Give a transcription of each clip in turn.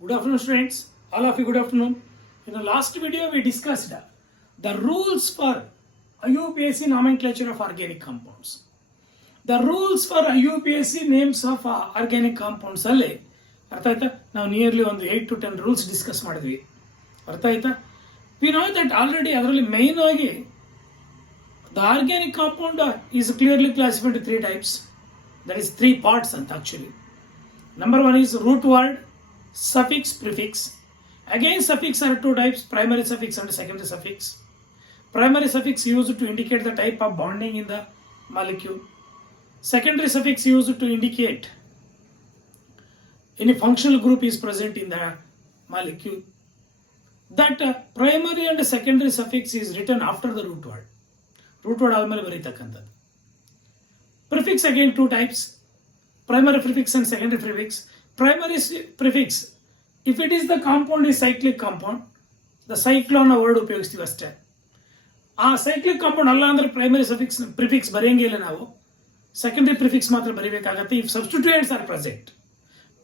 Good afternoon, students. All of you, good afternoon. In the last video, we discussed the rules for IUPAC nomenclature of organic compounds. The rules for IUPAC names of organic compounds ಅಲ್ಲಿ ಅರ್ಥ ಆಯ್ತಾ? ನಾವು nearly ಒಂದು 8 to 10 rules discuss ಮಾಡಿದ್ವಿ. ಅರ್ಥ ಆಯ್ತಾ? We know that already ಅದರಲ್ಲಿ main ಆಗಿ the organic compound is clearly classified into 3 types. That is 3 parts ಅಂತ actually. Number 1 is root word, suffix, prefix. Again, suffix are 2 types, primary suffix and secondary suffix. Primary suffix used to indicate the type of bonding in the molecule. Secondary suffix used to indicate any functional group is present in the molecule. That primary and secondary suffix is written after the root word. Root word ಆದ್ಮೇಲೆ ಬರೀತಕ್ಕಂಥದ್ದು. Prefix again 2 types, primary prefix and secondary prefix. Primary prefix, if it is the compound is cyclic compound, the cyclone word ಉಪಯೋಗಿಸ್ತೀವಿ ಅಷ್ಟೇ. ಆ cyclic compound ಅಲ್ಲ ಅಂದ್ರೆ primary suffix prefix ಬರೆಯಂಗಿಲ್ಲ ನಾವು, secondary prefix ಮಾತ್ರ ಬರೀಬೇಕಾಗತ್ತೆ. If ಸಬ್ಸ್ಟಿಟ್ಯೂಯೆಂಟ್ಸ್ are present,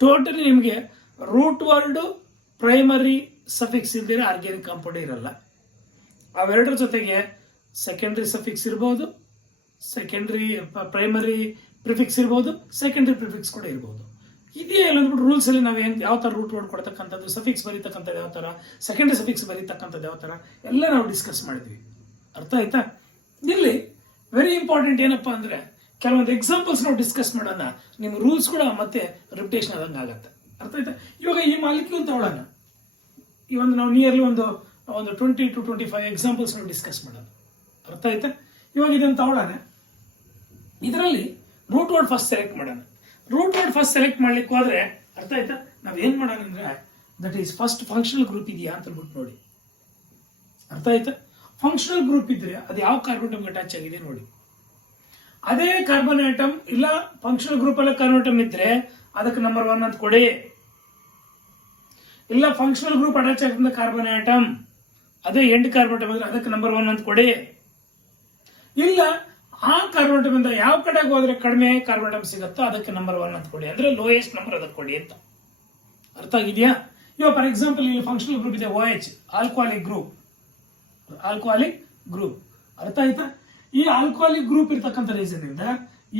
totally ನಿಮಗೆ root word primary suffix ಇಲ್ದಿರ organic compound ಇರಲ್ಲ. ಅವೆರಡರ ಜೊತೆಗೆ ಸೆಕೆಂಡರಿ ಸಫಿಕ್ಸ್ ಇರ್ಬೋದು, ಸೆಕೆಂಡರಿ ಪ್ರೈಮರಿ ಪ್ರಿಫಿಕ್ಸ್ ಇರ್ಬೋದು, ಸೆಕೆಂಡರಿ ಪ್ರಿಫಿಕ್ಸ್ ಕೂಡ ಇರ್ಬೋದು. ಇದೇ ಅಂದ್ಬಿಟ್ಟು ರೂಲ್ಸ್ ಅಲ್ಲಿ ನಾವು ಯಾವ ತರ ರೂಟ್ ವರ್ಡ್ ಕೊಡ್ತಕ್ಕಂಥದ್ದು, ಸಫಿಕ್ಸ್ ಬರೀತಕ್ಕಂಥದ್ದು ಯಾವ ತರ, ಸೆಕೆಂಡರಿ ಸಫಿಕ್ಸ್ ಬರೀತಕ್ಕಂಥದ್ದು ಯಾವ ತರ ಎಲ್ಲ ನಾವು ಡಿಸ್ಕಸ್ ಮಾಡಿದ್ವಿ. ಅರ್ಥ ಆಯ್ತಾ? ಇಲ್ಲಿ ವೆರಿ ಇಂಪಾರ್ಟೆಂಟ್ ಏನಪ್ಪಾ ಅಂದ್ರೆ ಕೆಲವೊಂದು ಎಕ್ಸಾಂಪಲ್ಸ್ ನಾವು ಡಿಸ್ಕಸ್ ಮಾಡೋಣ, ನಿಮ್ಮ ರೂಲ್ಸ್ ಕೂಡ ಮತ್ತೆ ರಿಪಿಟೇಷನ್ ಆದಂಗೆ ಆಗತ್ತೆ. ಅರ್ಥ ಆಯ್ತಾ? ಇವಾಗ ಈ ಮಾಲಿಕ್ಯೂಲ್ ತಗೊಳ್ಳೋಣ, ಈ ಒಂದು ನಾವು ನಿಯರ್ಲಿ ಒಂದು 20 to 25 ಎಕ್ಸಾಂಪಲ್ಸ್ ನಾವು ಡಿಸ್ಕಸ್ ಮಾಡೋಣ. ಅರ್ಥ ಆಯ್ತಾ? ಇವಾಗ ಇದನ್ನು ತಗೊಳ್ಳೋಣ, ಇದರಲ್ಲಿ ರೂಟ್ ವರ್ಡ್ ಫಸ್ಟ್ ಸೆಲೆಕ್ಟ್ ಮಾಡೋಣ. ರೂಟ್ ವರ್ಡ್ ಫಸ್ಟ್ ಸೆಲೆಕ್ಟ್ ಮಾಡ್ಲಿಕ್ಕೆ ಹೋದ್ರೆ ಅರ್ಥ ಆಯ್ತಾ, ನಾವ್ ಏನ್ ಮಾಡೋಣ ಅಂದ್ರೆ that is first functional group ಇದೆಯಾ ಅಂತ ಹೇಳ್ಬಿಟ್ಟು ನೋಡಿ. ಅರ್ಥ ಆಯ್ತಾ? ಫಂಕ್ಷನಲ್ ಗ್ರೂಪ್ ಇದ್ರೆ ಅದು ಯಾವ ಕಾರ್ಬನ್ ಆಟಮ್ ಅಟ್ಯಾಚ್ ಆಗಿದೆ ನೋಡಿ. ಅದೇ ಕಾರ್ಬನ್ ಆಟಮ್ ಇಲ್ಲ ಫಂಕ್ಷನಲ್ ಗ್ರೂಪ್ ಅಲ್ಲ ಕಾರ್ಬನ್ ಆಟಮ್ ಇದ್ರೆ ಅದಕ್ಕೆ ನಂಬರ್ 1 ಅಂತ ಕೊಡಿ. ಇಲ್ಲ ಫಂಕ್ಷನಲ್ ಗ್ರೂಪ್ ಅಟ್ಯಾಚ್ ಆಗಿದ್ದ ಕಾರ್ಬನ್ ಆಟಮ್ ಅದೇ ಎಂಡ್ ಕಾರ್ಬನ್ ಆಟಮ್ ಇದ್ರೆ ಅದಕ್ಕೆ ನಂಬರ್ 1 ಅಂತ ಕೊಡಿ. ಇಲ್ಲ ಆ ಕಾರ್ಬನ್ ಆಟಮ್ ಇಂದ ಯಾವ ಕಡೆಗೆ ಹೋದ್ರೆ ಕಡಿಮೆ ಕಾರ್ಬನ್ ಆಟಮ್ ಸಿಗುತ್ತೋ ಅದಕ್ಕೆ ನಂಬರ್ 1 ಅಂತ ಕೊಡಿ, ಅಂದ್ರೆ ಲೋಯೆಸ್ಟ್ ನಂಬರ್ ಅದಕ್ಕೆ ಕೊಡಿ ಅಂತ. ಅರ್ಥ ಆಗಿದೆಯಾ? ಇವಾಗ ಫಾರ್ ಎಕ್ಸಾಂಪಲ್ ಇಲ್ಲಿ ಫಂಕ್ಷನಲ್ ಗ್ರೂಪ್ ಇದೆ OH, ಆಲ್ಕೋಹಾಲಿಕ್ ಗ್ರೂಪ್. ಅರ್ಥ ಆಯ್ತಾ? ಈ ಆಲ್ಕೋಹಾಲಿಕ್ ಗ್ರೂಪ್ ಇರ್ತಕ್ಕಂಥ ರೀಸನ್ ಇಂದ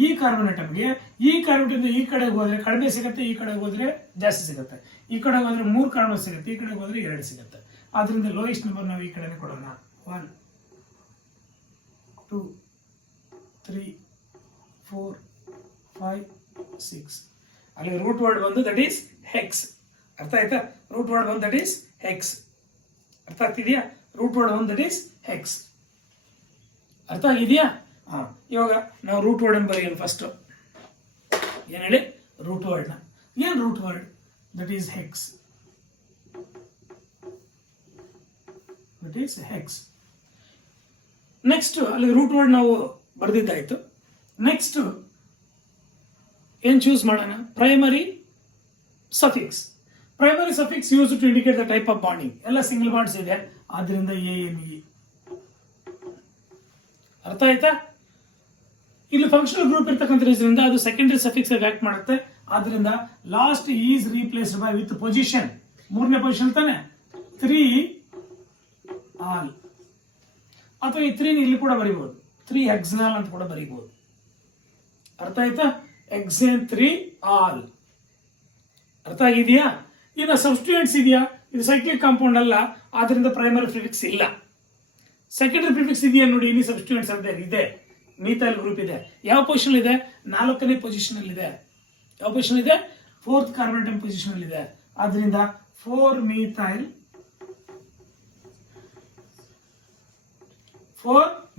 ಈ ಕಾರ್ಬನ್ ಆಟಮ್ಗೆ ಈ ಕಾರ್ಬನ್ ಆಟಮ್ ಈ ಕಡೆಗೆ ಹೋದ್ರೆ ಕಡಿಮೆ ಸಿಗುತ್ತೆ, ಈ ಕಡೆಗೆ ಹೋದ್ರೆ ಜಾಸ್ತಿ ಸಿಗುತ್ತೆ, ಈ ಕಡೆಗೆ ಹೋದ್ರೆ 3 ಕಾರ್ಬನ್ ಸಿಗುತ್ತೆ, ಈ ಕಡೆಗೆ ಹೋದ್ರೆ 2 ಸಿಗುತ್ತೆ. ಆದ್ರಿಂದ ಲೋಯೆಸ್ಟ್ ನಂಬರ್ ನಾವು ಈ ಕಡೆನೆ ಕೊಡೋಣ. 1 2 3 4 5 6. ಅಲ್ಲಿ ರೂಟ್ ವರ್ಡ್ ಬಂದು ದಟ್ ಈಸ್ ಹೆಕ್ಸ್. ಅರ್ಥ ಆಯ್ತಾ? ರೂಟ್ ವರ್ಡ್ ಬಂದು ದಟ್ ಈಸ್ ಹೆಕ್ಸ್. ಅರ್ಥ ಆಗ್ತಿದೆಯಾ? ರೂಟ್ ವರ್ಡ್ ಬಂದು ದಟ್ ಈಸ್ ಹೆಕ್ಸ್. ಅರ್ಥ ಆಗಿದೆಯಾ? ಇವಾಗ ನಾವು ರೂಟ್ ವರ್ಡ್ ಅನ್ನು ಬರೆಯೋಣ ಫಸ್ಟ್. ಏನ್ ಹೇಳಿ? ರೂಟ್ ವರ್ಡ್ ನ ಏನ್ root word that is hex. That is hex. Next ಅಲ್ಲಿ ರೂಟ್ ವರ್ಡ್ ನಾವು ಬರ್ದಿದ್ದಾಯ್ತು. ನೆಕ್ಸ್ಟ್ ಏನ್ ಚೂಸ್ ಮಾಡೋಣ? Primary suffix. Primary suffix use to indicate the type of bonding. ಎಲ್ಲ ಸಿಂಗಲ್ ಬಾಂಡ್ಸ್ ಇದೆ, ಆದ್ರಿಂದ ANE. ಅರ್ಥ ಆಯ್ತಾ? ಇಲ್ಲಿ ಫಂಕ್ಷನಲ್ ಗ್ರೂಪ್ ಇರ್ತಕ್ಕಂಥ ರೀಸನ್ ಅದು ಸೆಕೆಂಡರಿ ಸಫಿಕ್ಸ್ ಆಕ್ಟ್ ಮಾಡುತ್ತೆ, ಆದ್ರಿಂದ last is replaced by with position. 3ನೇ ಪೊಸಿಷನ್ ತಾನೆ 3 ಆಲ್, ಅಥವಾ ಈ 3 ಇಲ್ಲಿ ಕೂಡ ಬರೀಬಹುದು, 3 ಹೆಕ್ಸಾಲ್ ಅಂತ ಕೂಡ ಬರೀಬಹುದು. ಅರ್ಥ ಆಯ್ತಾ? ಹೆಕ್ಸೇನ್ 3 ಆಲ್. ಅರ್ಥ ಆಗಿದೆಯಾ? ಈಗ ಸಬ್ಸ್ಟಿಟ್ಯೂಯೆಂಟ್ಸ್ ಇದೆಯಾ? ಇದು ಸೈಕ್ಲಿಕ್ ಕಾಂಪೌಂಡ್ ಅಲ್ಲ, ಆದ್ರಿಂದ ಪ್ರೈಮರಿ ಪ್ರಿಫಿಕ್ಸ್ ಇಲ್ಲ. ಸೆಕೆಂಡರಿ ಪ್ರಿಫಿಕ್ಸ್ ಇದೆಯಾ ನೋಡಿ, ಇಲ್ಲಿ ಸಬ್ಸ್ಟಿಟ್ಯೂಯೆಂಟ್ಸ್ ಇದೆ, ಮೀಥೈಲ್ ಗ್ರೂಪ್ ಇದೆ. ಯಾವ ಪೊಸಿಷನ್ ಇದೆ? 4ನೇ ಪೊಸಿಷನ್ ಅಲ್ಲಿ ಇದೆ. ಯಾವ ಪೊಸಿಷನ್ ಇದೆ? 4th ಕಾರ್ಬನ್ ಆಟಮ್ ಪೊಸಿಷನ್ ಅಲ್ಲಿ ಇದೆ. ಆದ್ರಿಂದ 4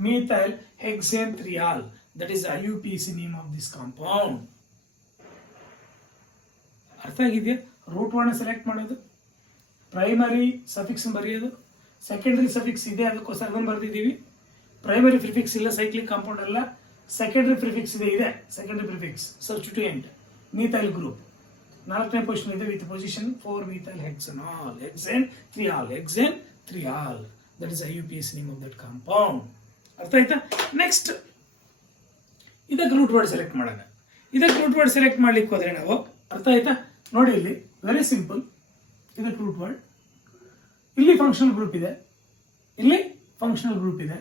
methyl hexane 3 al. That is IUPAC name of this compound. ಅರ್ಥ ಆಗಿದೆಯಾ? ರೂಟ್ ವರ್ಡ್ ಸೆಲೆಕ್ಟ್ ಮಾಡೋದು, ಪ್ರೈಮರಿ ಸಫಿಕ್ಸ್ ಬರೆಯೋದು, ಸೆಕೆಂಡರಿ ಸಫಿಕ್ಸ್ ಇದೆ ಅದಕ್ಕೋಸ್ಕರ ಅದನ್ನು ಬರೆದಿದ್ದೀವಿ. ಪ್ರೈಮರಿ ಪ್ರಿಫಿಕ್ಸ್ ಇಲ್ಲ, ಸೈಕ್ಲಿಕ್ ಕಾಂಪೌಂಡ್ ಅಲ್ಲ. ಸೆಕೆಂಡರಿ ಪ್ರಿಫಿಕ್ಸ್ ಇದೆ secondary prefix substituent methyl group. 4ನೇ ಪೊಸಿಷನ್ ಇದೆ with position 4 methyl hexanol, hexane 3 al, hexane 3 al. That is IUPAC name of that compound. ಅರ್ಥ ಆಯ್ತಾ? ನೆಕ್ಸ್ಟ್ ಇದಕ್ಕೆ ರೂಟ್ ವರ್ಡ್ ಸೆಲೆಕ್ಟ್ ಮಾಡೋಣ. ಇದಕ್ಕೆ ರೂಟ್ ವರ್ಡ್ ಸೆಲೆಕ್ಟ್ ಮಾಡ್ಲಿಕ್ಕೆ ಹೋದ್ರೆ ನಾವು ಅರ್ಥ ಆಯ್ತಾ? ನೋಡಿ ಇಲ್ಲಿ ವೆರಿ ಸಿಂಪಲ್. ಇದಕ್ಕೆ ರೂಟ್ ವರ್ಡ್. ಇಲ್ಲಿ ಫಂಕ್ಷನಲ್ ಗ್ರೂಪ್ ಇದೆ, ಇಲ್ಲಿ ಫಂಕ್ಷನಲ್ ಗ್ರೂಪ್ ಇದೆ.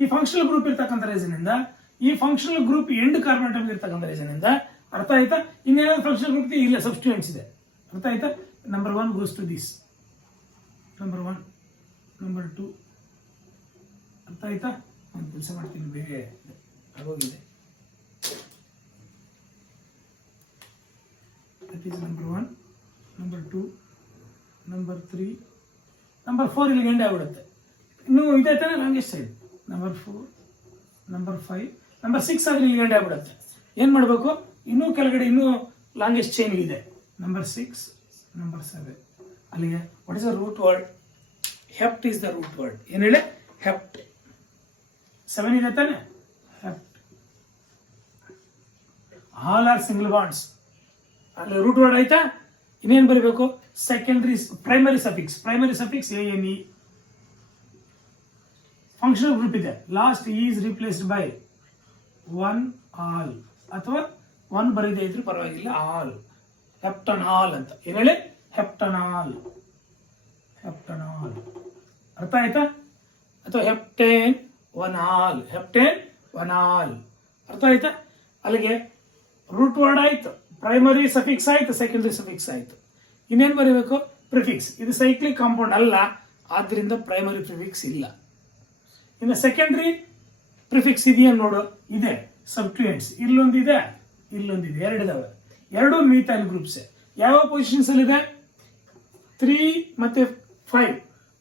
ಈ ಫಂಕ್ಷನಲ್ ಗ್ರೂಪ್ ಇರ್ತಕ್ಕಂಥ ರೀಸನ್ ಇಂದ ಈ functional group end carbon atom ಇರ್ತಕ್ಕಂಥ ರೀಸನ್ ಇಂದ ಅರ್ಥ ಆಯ್ತಾ. ಇನ್ನೇನಾದ್ರು ಫಂಕ್ಷನಲ್ ಗ್ರೂಪ್ ಇಲ್ಲ, ಸಬ್ಸ್ಟಿಟ್ಯೂಯೆಂಟ್ಸ್ ಇದೆ. ಅರ್ಥ ಆಯ್ತಾ. Number 1 goes to this, number 1, number 2. ಅರ್ಥ ಆಯ್ತಾ. ಒಂದು ಕೆಲಸ ಮಾಡ್ತೀನಿ, ಬೇರೆ ಆಗೋಗಿದೆ. That is number 1, number 2, number 3, number 4 ಇಲ್ಲಿ ಎಂಡ್ ಆಗ್ಬಿಡುತ್ತೆ. ಇನ್ನು ಇದೆ ತಾನೆ longest side. Number 4, number 5, number 6 ಆದ್ರೆ ಇಲ್ಲಿ ಎಂಡ್ ಆಗ್ಬಿಡುತ್ತೆ. ಏನ್ ಮಾಡಬೇಕು, ಇನ್ನೂ ಕೆಳಗಡೆ ಇನ್ನೂ ಲಾಂಗೆಸ್ಟ್ ಚೈನ್ ಇದೆ. Number 6, number 7. ಅಲ್ಲಿಗೆ what is the root word? Hept is the root word. ಏನ್ ಹೇಳಿ? ಹೆಪ್ಟ್. 7 ಇದೆ ತಾನೆ, hept. All are single bonds. ಅಲ್ಲಿ ರೂಟ್ ವರ್ಡ್ ಆಯ್ತಾ. ಇನ್ನೇನು ಬರೀಬೇಕು? Secondary primary suffix. Primary suffix ANE. Functional group ಇದೆ. Last is replaced by 1 all, ಅಥವಾ 1 ಬರೀದೇ ಇದ್ರೂ ಪರವಾಗಿಲ್ಲ, ಆಲ್. ಹೆಪ್ಟನಾಲ್ ಅಂತ. ಏನ್ ಹೇಳಿ? ಹೆಪ್ಟನಾಲ್. ಹೆಪ್ಟನಾಲ್. ಅರ್ಥ ಆಯ್ತಾ. ಅಥವಾ ಹೆಪ್ಟೇನ್ ಒನಾಲ್. ಹೆಪ್ಟೇನ್ ಒನಾಲ್. ಅರ್ಥ ಆಯ್ತಾ. ಅಲ್ಲಿಗೆ ರೂಟ್ ವರ್ಡ್ ಆಯ್ತು, ಪ್ರೈಮರಿ ಸಫಿಕ್ಸ್ ಆಯ್ತು, ಸೆಕೆಂಡರಿ ಸಫಿಕ್ಸ್ ಆಯ್ತು. ಇನ್ನೇನು ಬರೀಬೇಕು? ಪ್ರಿಫಿಕ್ಸ್. ಇದು ಸೈಕ್ಲಿಕ್ ಕಾಂಪೌಂಡ್ ಅಲ್ಲ, ಆದ್ರಿಂದ ಪ್ರೈಮರಿ ಪ್ರಿಫಿಕ್ಸ್ ಇಲ್ಲ. ಇನ್ನು ಸೆಕೆಂಡರಿ ಪ್ರಿಫಿಕ್ಸ್ ಇದೆಯಾ ನೋಡು. ಇದೆ, ಸಬ್ಸ್ಟಿಟ್ಯೂಯೆಂಟ್ಸ್. ಇಲ್ಲೊಂದಿದೆ, ಇಲ್ಲೊಂದಿದೆ, ಎರಡಿದಾವೆ. ಎರಡು ಮೀಥೈಲ್ ಗ್ರೂಪ್ಸ್. ಯಾವ ಪೊಸಿಷನ್ಸ್ ಅಲ್ಲಿ ಇದೆ? 3 ಮತ್ತೆ 5.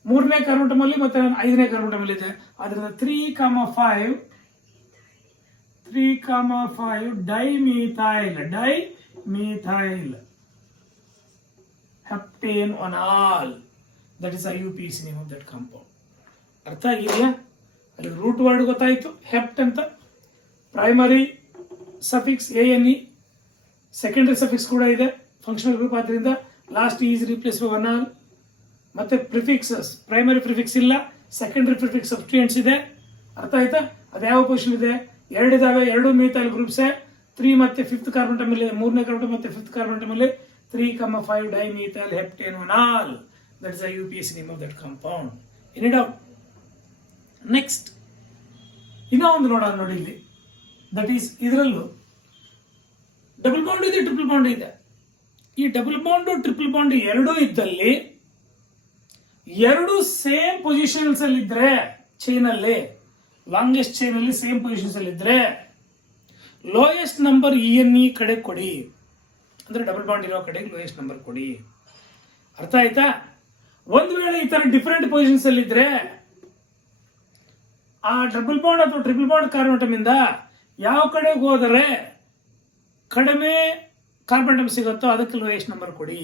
3ನೇ ಕಾರ್ಬನ್ ಅಲ್ಲಿ ಮತ್ತೆ 5ನೇ ಕಾರ್ಬನ್ ಅಲ್ಲಿ ಇದೆ. ಆದ್ರಿಂದ 3,5 ಡೈಮೀಥೈಲ್. ಡೈಮೀಥೈಲ್ ಹೆಪ್ಟೇನ್ ಒನಾಲ್. That is IUPAC name of that compound. ಅರ್ಥ ಆಗಿದೆಯಾ. ಅಲ್ಲಿ ರೂಟ್ ವರ್ಡ್ ಗೊತ್ತಾಯ್ತು, ಹೆಪ್ಟ್ ಅಂತ. Primary suffix ANE. Secondary suffix ಕೂಡ ಇದೆ, ಫಂಕ್ಷನಲ್ ಗ್ರೂಪ್. ಆದ್ರಿಂದ last is replace by 1 ol. ಮತ್ತೆ ಪ್ರಿಫಿಕ್ಸಸ್, ಪ್ರೈಮರಿ ಪ್ರಿಫಿಕ್ಸ್ ಇಲ್ಲ, ಸೆಕೆಂಡರಿ ಪ್ರಿಫಿಕ್ಸ್ ಸಬ್ಸ್ಟಿಟ್ಯೂಯೆಂಟ್ಸ್ ಇದೆ. ಅರ್ಥ ಆಯ್ತಾ. ಅದು ಯಾವ ಪೊಸಿಷನ್ ಇದೆ? ಎರಡಿದಾವೆ, ಎರಡು ಮೀಥೈಲ್ ಗ್ರೂಪ್ಸ್. 3 ಮತ್ತೆ 5th ಕಾರ್ಬನ್ ಆಟಮ್ ಅಲ್ಲಿ, 3ನೇ ಕಾರ್ಬನ್ ಮತ್ತೆ 5th ಕಾರ್ಬನ್ ಆಟಮ್ ಅಲ್ಲಿ 3,5 ಡೈಮೀಥೈಲ್ ಹೆಪ್ಟೇನ್ ಒನಾಲ್. That is IUPAC name of that compound. Any doubt? Next ಇನ್ನೂ ಒಂದು ನೋಡೋಣ ನೋಡಿ ಇಲ್ಲಿ. ದಟ್ ಈಸ್ ಇದರಲ್ಲೂ ಡಬಲ್ ಬಾಂಡ್ ಇದೆ, ಟ್ರಿಪಲ್ ಬಾಂಡ್ ಇದೆ. ಈ ಡಬಲ್ ಬಾಂಡ್ ಟ್ರಿಪಲ್ ಬಾಂಡ್ ಎರಡೂ ಇದ್ದಲ್ಲಿ, ಎರಡು ಸೇಮ್ ಪೊಸಿಷನ್ಸ್ ಅಲ್ಲಿ ಇದ್ರೆ, ಚೈನ್ ಅಲ್ಲಿ ಲಾಂಗೆಸ್ಟ್ ಚೈನ್ ಅಲ್ಲಿ ಸೇಮ್ ಪೊಸಿಷನ್ಸ್ ಅಲ್ಲಿ ಇದ್ರೆ, ಲೋಯೆಸ್ಟ್ ನಂಬರ್ ENE ಕಡೆ ಕೊಡಿ. ಅಂದ್ರೆ ಡಬಲ್ ಬಾಂಡ್ ಇರೋ ಕಡೆಗೆ ಲೋಯೆಸ್ಟ್ ನಂಬರ್ ಕೊಡಿ. ಅರ್ಥ ಆಯ್ತಾ. ಒಂದು ವೇಳೆ ಈ ತರ ಡಿಫರೆಂಟ್ ಪೊಸಿಷನ್ಸ್ ಅಲ್ಲಿ ಇದ್ರೆ, ಆ ಡಬಲ್ ಬಾಂಡ್ ಅಥವಾ ಟ್ರಿಪಲ್ ಬಾಂಡ್ ಕಾರ್ಬನ್ ಆಟಮ್ ಇಂದ ಯಾವ ಕಡೆಗೆ ಹೋದರೆ ಕಡಿಮೆ ಕಾರ್ಬನ್ ಆಟಮ್ ಸಿಗುತ್ತೋ ಅದಕ್ಕೆ ಲೋಯೆಸ್ಟ್ ನಂಬರ್ ಕೊಡಿ.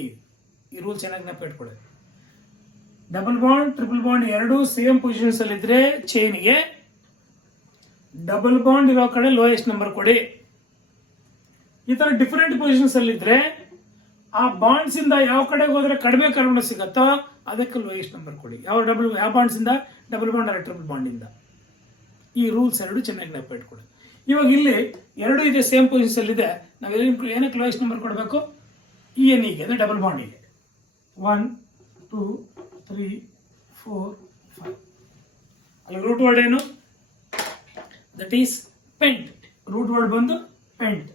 ಈ ರೂಲ್ ಚೆನ್ನಾಗಿ ನೆನಪಿಟ್ಕೊಳ್ಳಿ. ಡಬಲ್ ಬಾಂಡ್ ಟ್ರಿಪಲ್ ಬಾಂಡ್ ಎರಡು ಸೇಮ್ ಪೊಸಿಷನ್ಸ್ ಅಲ್ಲಿ ಇದ್ರೆ ಚೈನ್ಗೆ ಡಬಲ್ ಬಾಂಡ್ ಇರೋ ಕಡೆ ಲೋಯೆಸ್ಟ್ ನಂಬರ್ ಕೊಡಿ. ಈ ತರ ಡಿಫರೆಂಟ್ ಪೊಸಿಷನ್ಸ್ ಅಲ್ಲಿ ಇದ್ರೆ ಆ ಬಾಂಡ್ಸ್ ಇಂದ ಯಾವ ಕಡೆಗೆ ಹೋದ್ರೆ ಕಡಿಮೆ ಕಾರ್ಬನ್ ಸಿಗುತ್ತೋ ಅದಕ್ಕೆ ಲೋಯೆಸ್ಟ್ ನಂಬರ್ ಕೊಡಿ. ಯಾವ ಬಾಂಡ್ಸ್ ಇಂದ? ಡಬಲ್ ಬಾಂಡ್ ಅಲ್ಲ ಟ್ರಿಪಲ್ ಬಾಂಡ್ ಇಂದ. ಈ ರೂಲ್ಸ್ ಎರಡು ಚೆನ್ನಾಗಿ ನೆನಪಿಟ್ಕೊಳ್ಳಿ. ಇವಾಗ ಇಲ್ಲಿ ಎರಡು ಇದೆ, ಸೇಮ್ ಪೊಸಿಷನ್ಸ್ ಅಲ್ಲಿ ಇದೆ. ನಾವು ಏನಕ್ಕೆ ಲೋಯೆಸ್ಟ್ ನಂಬರ್ ಕೊಡಬೇಕು? ENE ಗೆ, ಅಂದ್ರೆ ಡಬಲ್ ಬಾಂಡಿಗೆ. 1, 2, 3, 4, 5. ಅಲ್ಲಿ ರೂಟ್ ವರ್ಡ್ ಏನು? That is pent. Root word ಬಂದು ಪೆಂಟ್.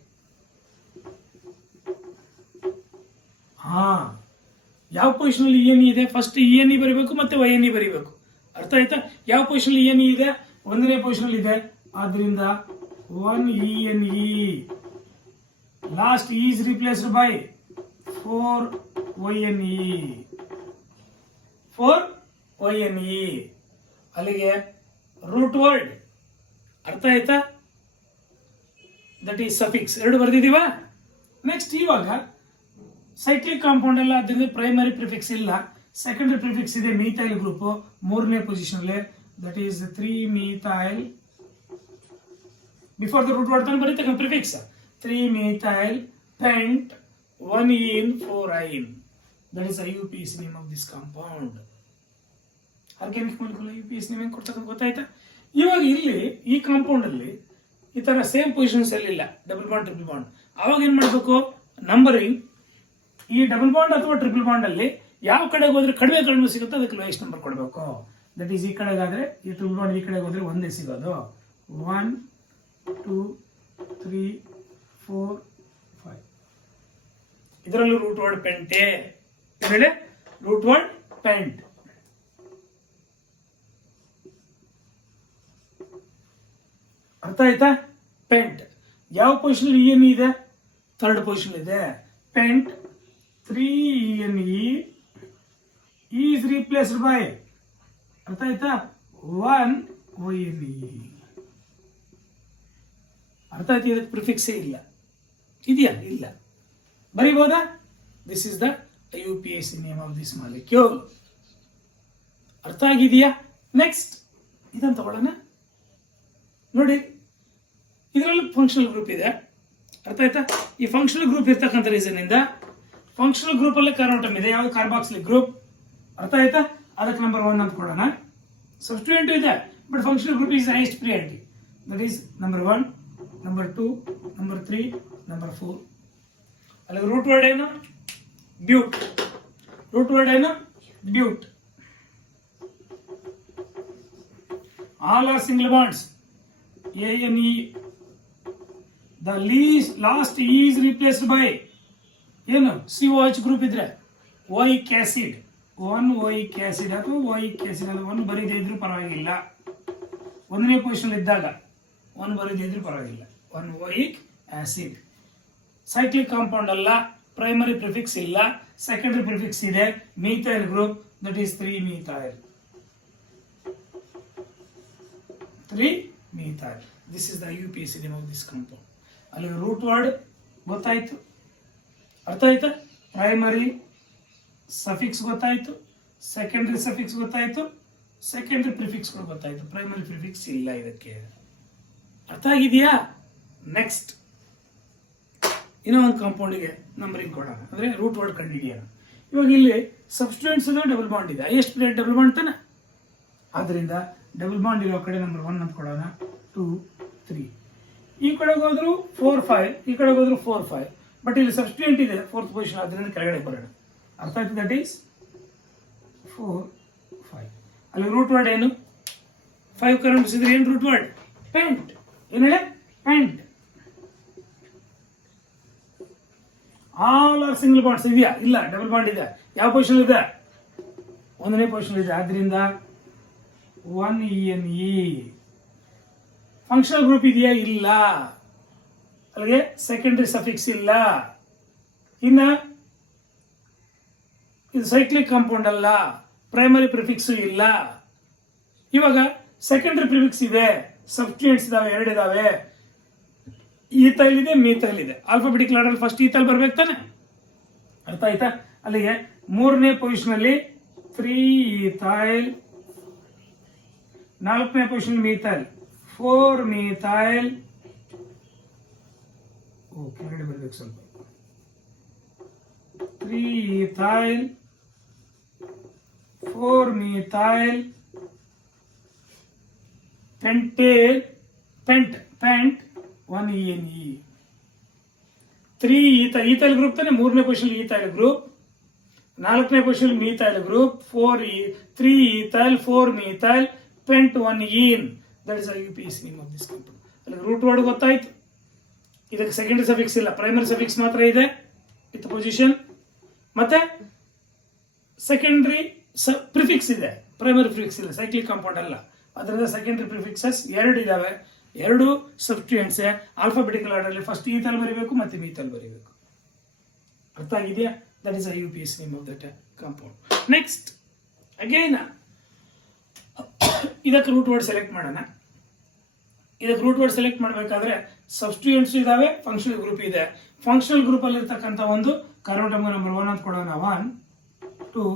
ಯಾವ ಪೊಸಿಷನ್ ಅಲ್ಲಿ ENE ಇದೆ? ಫಸ್ಟ್ ENE ಬರೀಬೇಕು, ಮತ್ತೆ YNE ಬರೀಬೇಕು. ಅರ್ಥ ಆಯ್ತಾ. ಯಾವ ಪೊಸಿಷನ್ ENE ಇದೆ? 1ನೇ ಪೊಸಿಷನ್ ಅಲ್ಲಿ ಇದೆ. ಆದ್ರಿಂದ 1 ENE. Last is replaced by 4 YNE. 4 YNE. ಅಲ್ಲಿಗೆ ರೂಟ್ ವರ್ಡ್. ಅರ್ಥ ಆಯ್ತಾ. That is suffix. ಎರಡು ಬರ್ದಿದೀವ. ನೆಕ್ಸ್ಟ್ ಇವಾಗ ಸೈಕ್ಲಿಕ್ ಕಾಂಪೌಂಡ್ ಎಲ್ಲ, ಅದರಿಂದ ಪ್ರೈಮರಿ ಪ್ರಿಫಿಕ್ಸ್ ಇಲ್ಲ, ಸೆಕೆಂಡರಿ ಪ್ರಿಫಿಕ್ಸ್ ಇದೆ. ಮೀಥೈಲ್ ಗ್ರೂಪ್ 3ನೇ ಪೊಸಿಷನ್ ಅಲ್ಲಿ. That is 3-methyl. Before the root word ತಾನು ಬರೀತಕ್ಕ prefix. 3-methyl pent 1-ene 4-ine. That is IUPAC name of this compound. Organic molecule IUPAC name ಹೆಂಗೆ ಕೊಡ್ತಕ್ಕಂಥ ಗೊತ್ತಾಯ್ತಾ. ಇವಾಗ ಇಲ್ಲಿ ಈ ಕಾಂಪೌಂಡ್ ಅಲ್ಲಿ ಈ ತರ ಸೇಮ್ ಪೊಸಿಷನ್ಸ್ ಅಲ್ಲಿ ಇಲ್ಲ, ಡಬಲ್ ಬಾಂಡ್ ಟ್ರಿಪಲ್ ಬಾಂಡ್. ಅವಾಗ ಏನ್ ಮಾಡಬೇಕು? ನಂಬರಿಂಗ್. ಈ ಡಬಲ್ ಬಾಂಡ್ ಅಥವಾ ಟ್ರಿಪಲ್ ಬಾಂಡ್ ಅಲ್ಲಿ ಯಾವ ಕಡೆಗೆ ಹೋದ್ರೆ ಕಡಿಮೆ ಸಿಗುತ್ತೋ ಅದಕ್ಕೆ ಲೋಯೆಸ್ಟ್ ನಂಬರ್ ಕೊಡಬೇಕು. ದಟ್ ಈಸ್ ಈ ಕಡೆಗಾದ್ರೆ ಈ ಟ್ರಿಪಲ್ ಬಾಂಡ್ ಈ ಕಡೆಗೆ ಹೋದ್ರೆ ಒಂದೇ ಸಿಗೋದು. 1 2 3 4 5. ಇದರಲ್ಲೂ ರೂಟ್ ವರ್ಡ್ ಪೆಂಟೆ, ಇದರಲ್ಲಿ ರೂಟ್ ವರ್ಡ್ ಪೆಂಟ್. ಅರ್ಥ ಆಯ್ತಾ? ಪೆಂಟ್ ಯಾವ ಪೊಸಿಷನ್ ENE ಇದೆ? ಥರ್ಡ್ ಪೊಸಿಷನ್ ಇದೆ. ಪೆಂಟ್ 3ENE is replaced by, ಅರ್ಥ ಆಯ್ತಾ, 1ONE. ಅರ್ಥ ಆಯ್ತು? ಇದಕ್ಕೆ ಪ್ರಿಫಿಕ್ಸೇ ಇಲ್ಲ. ಇದೆಯಾ? ಇಲ್ಲ. ಬರೀಬಹುದಾ? This is the IUPAC name of this molecule. ಅರ್ಥ ಆಗಿದೆಯಾ? ನೆಕ್ಸ್ಟ್ ಇದನ್ನು ತಗೊಳ್ಳೋಣ. ನೋಡಿ, ಇದರಲ್ಲಿ ಫಂಕ್ಷನಲ್ ಗ್ರೂಪ್ ಇದೆ. ಅರ್ಥ ಆಯ್ತಾ? ಈ ಫಂಕ್ಷನಲ್ ಗ್ರೂಪ್ ಇರ್ತಕ್ಕಂಥ ರೀಸನ್ ಇಂದ ಫಂಕ್ಷನಲ್ ಗ್ರೂಪ್ ಅಲ್ಲಿ ಕಾರ್ಬೋಟಮ್ ಇದೆ. ಯಾವ್ದು? Carboxylic group. ಅರ್ಥ ಆಯ್ತಾ? ಅದಕ್ಕೆ ನಂಬರ್ 1 ಅಂತ ಕೊಡೋಣ. ಸಬ್ಸ್ಟಿಟ್ಯೂಯೆಂಟ್ ಇದೆ, but functional group is highest priority. That is number 1, number 2, number 3, number 4. ಅಲ್ಲಿ ರೂಟ್ ವರ್ಡ್ ಏನು? ಬ್ಯೂಟ್. ರೂಟ್ ವರ್ಡ್ ಏನು? But. All are single bonds. ANE. The last E is replaced by ಏನು? COH group ಇದ್ರೆ OIC acid. 1 OIC acid ಅಥವಾ OIC acid ಅಲ್ಲ, 1 ಬರೀದೇ ಇದ್ರೂ ಪರವಾಗಿಲ್ಲ. ಒಂದನೇ ಪೊಸಿಷನ್ ಇದ್ದಾಗ 1 ಬರೀದೇ ಇದ್ರೂ ಪರವಾಗಿಲ್ಲ. 1 OIC ಆಸಿಡ್. ಸೈಕ್ಲಿಕ್ ಕಾಂಪೌಂಡ್ ಅಲ್ಲ, ಪ್ರೈಮರಿ ಪ್ರಿಫಿಕ್ಸ್ ಇಲ್ಲ, ಸೆಕೆಂಡರಿ ಪ್ರಿಫಿಕ್ಸ್ ಇದೆ. Methyl group, that is 3-methyl. 3-methyl. This is the IUPAC name of this compound. ಅಲ್ಲಿ ರೂಟ್ ವರ್ಡ್ ಗೊತ್ತಾಯ್ತು. ಅರ್ಥ ಆಯ್ತಾ? ಪ್ರೈಮರಿ ಸಫಿಕ್ಸ್ ಗೊತ್ತಾಯ್ತು, ಸೆಕೆಂಡರಿ ಸಫಿಕ್ಸ್ ಗೊತ್ತಾಯ್ತು, ಸೆಕೆಂಡರಿ ಪ್ರಿಫಿಕ್ಸ್ ಗೊತ್ತಾಯ್ತು. ಪ್ರೈಮರಿ ಪ್ರಿಫಿಕ್ಸ್ ಇಲ್ಲ ಇದಕ್ಕೆ. ಅರ್ಥ ಆಗಿದೆಯಾ? ನೆಕ್ಸ್ಟ್ ಇನ್ನೂ ಒಂದು ಕಾಂಪೌಂಡಿಗೆ ನಂಬರಿಂಗ್ ಕೊಡೋಣ, ಅಂದ್ರೆ ರೂಟ್ ವರ್ಡ್ ಕಂಡುಹಿಡಿಯೋಣ. ಇವಾಗ ಇಲ್ಲಿ ಸಬ್ಸ್ಟಿಟ್ಯೂಯೆಂಟ್ಸ್ ಡಬಲ್ ಬಾಂಡ್ ಇದೆ. ಹೈಯೆಸ್ಟ್ ಪ್ಲೇಟ್ ಡಬಲ್ ಬಾಂಡ್ ತಾನೆ. ಆದ್ರಿಂದ ಡಬಲ್ ಬಾಂಡ್ ಇರೋ ಕಡೆ ನಂಬರ್ 1 ಅಂತ ಕೊಡೋಣ. 2 3. ಈ ಕಡೆಗೆ ಹೋದ್ರು 4 5, ಈ ಕಡೆಗೆ ಹೋದ್ರು 4 5. ಬಟ್ ಇಲ್ಲಿ ಸಬ್ಸ್ಟಿಟ್ಯೂಯೆಂಟ್ ಇದೆ 4th ಪೊಸಿಷನ್, ಅದರಿಂದ ಕೆಳಗಡೆ ಬರೋಣ. ಅರ್ಥ ಆಯ್ತು? That is 4 5. ಅಲ್ಲಿ ರೂಟ್ ವರ್ಡ್ ಏನು? 5 ಕರೆಂಟ್ಸ್ ಇದ್ರೆ ಏನು ರೂಟ್ ವರ್ಡ್? ಪೆಂಟ್. ಏನ್ ಹೇಳಿ? ಪೆಂಟ್. ಆಲ್ ಆರ್ ಸಿಂಗಲ್ ಬಾಂಡ್ಸ್ ಇದೆಯಾ? ಇಲ್ಲ, ಡಬಲ್ ಬಾಂಡ್ ಇದೆ. ಯಾವ ಪೊಸಿಷನ್ ಇದೆ? 1ನೇ ಪೊಸಿಷನ್ ಇದೆ. ಆದ್ರಿಂದ 1ENE. ಫಂಕ್ಷನಲ್ ಗ್ರೂಪ್ ಇದೆಯಾ? ಇಲ್ಲ. ಅಲ್ಲಿಗೆ ಸೆಕೆಂಡರಿ ಸಫಿಕ್ಸ್ ಇಲ್ಲ. ಇನ್ನ ಇದು ಸೈಕ್ಲಿಕ್ ಕಾಂಪೌಂಡ್ ಅಲ್ಲ, ಪ್ರೈಮರಿ ಪ್ರಿಫಿಕ್ಸ್ ಇಲ್ಲ. ಇವಾಗ ಸೆಕೆಂಡರಿ ಪ್ರಿಫಿಕ್ಸ್ ಇದೆ, ಸಬ್ಸ್ಟಿಟ್ಯೂಯೆಂಟ್ಸ್ ಇದಾವೆ, 2 ಇದಾವೆ. ಈಥೈಲ್ ಇದೆ, ಮೀಥೈಲ್ ಇದೆ. ಆಲ್ಫಾಬೆಟಿಕಲ್ ಆರ್ಡರ್ ಫಸ್ಟ್ ಈಥೈಲ್ ಬರ್ಬೇಕು ತಾನೆ. ಅರ್ಥ ಆಯ್ತಾ? ಅಲ್ಲಿಗೆ 3ನೇ ಪೊಸಿಷನ್ ಅಲ್ಲಿ 3-ethyl, 4ನೇ ಪೊಸಿಷನ್ ಮೀಥೈಲ್ 4-methyl. ಕೆಳಗಡೆ ಬರ್ಬೇಕು ಸ್ವಲ್ಪ. 3-ethyl, 4-methyl, pent 1ENE. 3-ethyl. Ethyl group ತಾನೆ. 3ನೇ ಪೊಸಿಷನ್ ಈಥೈಲ್ ಗ್ರೂಪ್, 4ನೇ position methyl group. 3-ethyl, 4-methyl, pent 1-ene. That is IUPAC name of this compound. ಅಲ್ಲಿ ರೂಟ್ ವರ್ಡ್ ಗೊತ್ತಾಯ್ತು. ಇದಕ್ಕೆ ಸೆಕೆಂಡರಿ ಸಫಿಕ್ಸ್ ಇಲ್ಲ, ಪ್ರೈಮರಿ ಸಫಿಕ್ಸ್ ಮಾತ್ರ ಇದೆ ವಿತ್ ಪೊಸಿಷನ್. ಮತ್ತೆ ಸೆಕೆಂಡರಿ ಪ್ರಿಫಿಕ್ಸ್ ಇದೆ, ಪ್ರೈಮರಿ ಪ್ರಿಫಿಕ್ಸ್ ಇಲ್ಲ. ಸೈಕ್ಲಿಕ್ ಕಾಂಪೌಂಡ್ ಅಲ್ಲ, ಅದರಿಂದ ಸೆಕೆಂಡರಿ ಪ್ರಿಫಿಕ್ಸಸ್ 2 ಇದಾವೆ. 2 ಸಬ್ಸ್ಟಿಟ್ಯೂಯೆಂಟ್ಸ್. ಆಲ್ಫಾಬೆಟಿಕಲ್ ಆರ್ಡರ್ ಅಲ್ಲಿ ಫಸ್ಟ್ ಈಥೈಲ್ ಬರೀಬೇಕು, ಮತ್ತೆ ಮೀಥೈಲ್ ಬರೀಬೇಕು. ಅರ್ಥ ಆಗಿದೆಯಾ? That is IUPAC name of that compound. Next again ಇದಕ್ಕೆ ರೂಟ್ ವರ್ಡ್ ಸೆಲೆಕ್ಟ್ ಮಾಡೋಣ. ಇದಕ್ಕೆ ರೂಟ್ ವರ್ಡ್ ಸೆಲೆಕ್ಟ್ ಮಾಡಬೇಕಾದ್ರೆ ಸಬ್ಸ್ಟಿಟ್ಯೂಯೆಂಟ್ಸ್ ಇದಾವೆ, ಫಂಕ್ಷನಲ್ ಗ್ರೂಪ್ ಇದೆ. ಫಂಕ್ಷನಲ್ ಗ್ರೂಪ್ ಅಲ್ಲಿ ಇರ್ತಕ್ಕಂಥ ಒಂದು ಕಾರ್ಬೋಟಮ್ ನಂಬರ್ 1 ಅಂತ ಕೊಡೋಣ. 1 2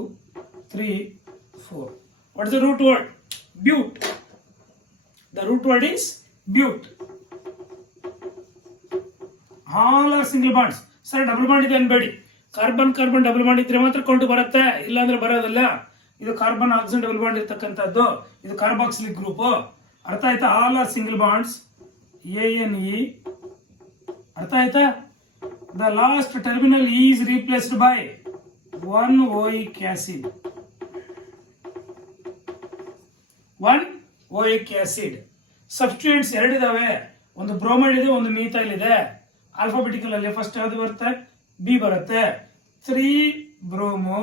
3 4. What is the root word? But. The root word is but. All are single bonds. Sir double bond ಇದೆ ಅನ್ಬೇಡಿ. ಕಾರ್ಬನ್ ಕಾರ್ಬನ್ ಡಬಲ್ ಬಾಂಡ್ ಇದ್ರೆ ಮಾತ್ರ ಕೌಂಟ್ ಬರುತ್ತೆ, ಇಲ್ಲಾಂದ್ರೆ ಬರೋದಿಲ್ಲ. ಇದು ಕಾರ್ಬನ್ ಆಕ್ಸಿಜನ್ ಡಬಲ್ ಬಾಂಡ್ ಇರ್ತಕ್ಕಂಥದ್ದು. ಇದು ಕಾರ್ಬಾಕ್ಸಿಲಿಕ್ ಗ್ರೂಪ್. ಅರ್ಥ ಆಯ್ತಾ? All are single bonds. ANE. ಅರ್ಥ ಆಯ್ತಾ? The last terminal is replaced by 1 OIC acid, 1 OIC acid. ಸಬ್ಸ್ಟಿಟ್ಯೂಯೆಂಟ್ಸ್ ಎರಡಿದಾವೆ, ಒಂದು ಬ್ರೋಮೈಡ್ ಇದೆ, ಒಂದು ಮೀಥೈಲ್ ಇದೆ. ಆಲ್ಫಾಬೆಟಿಕಲ್ ಅಲ್ಲಿ ಫಸ್ಟ್ ಯಾವ್ದು ಬರುತ್ತೆ? ಬಿ ಬರುತ್ತೆ. 3 ಬ್ರೋಮೋ,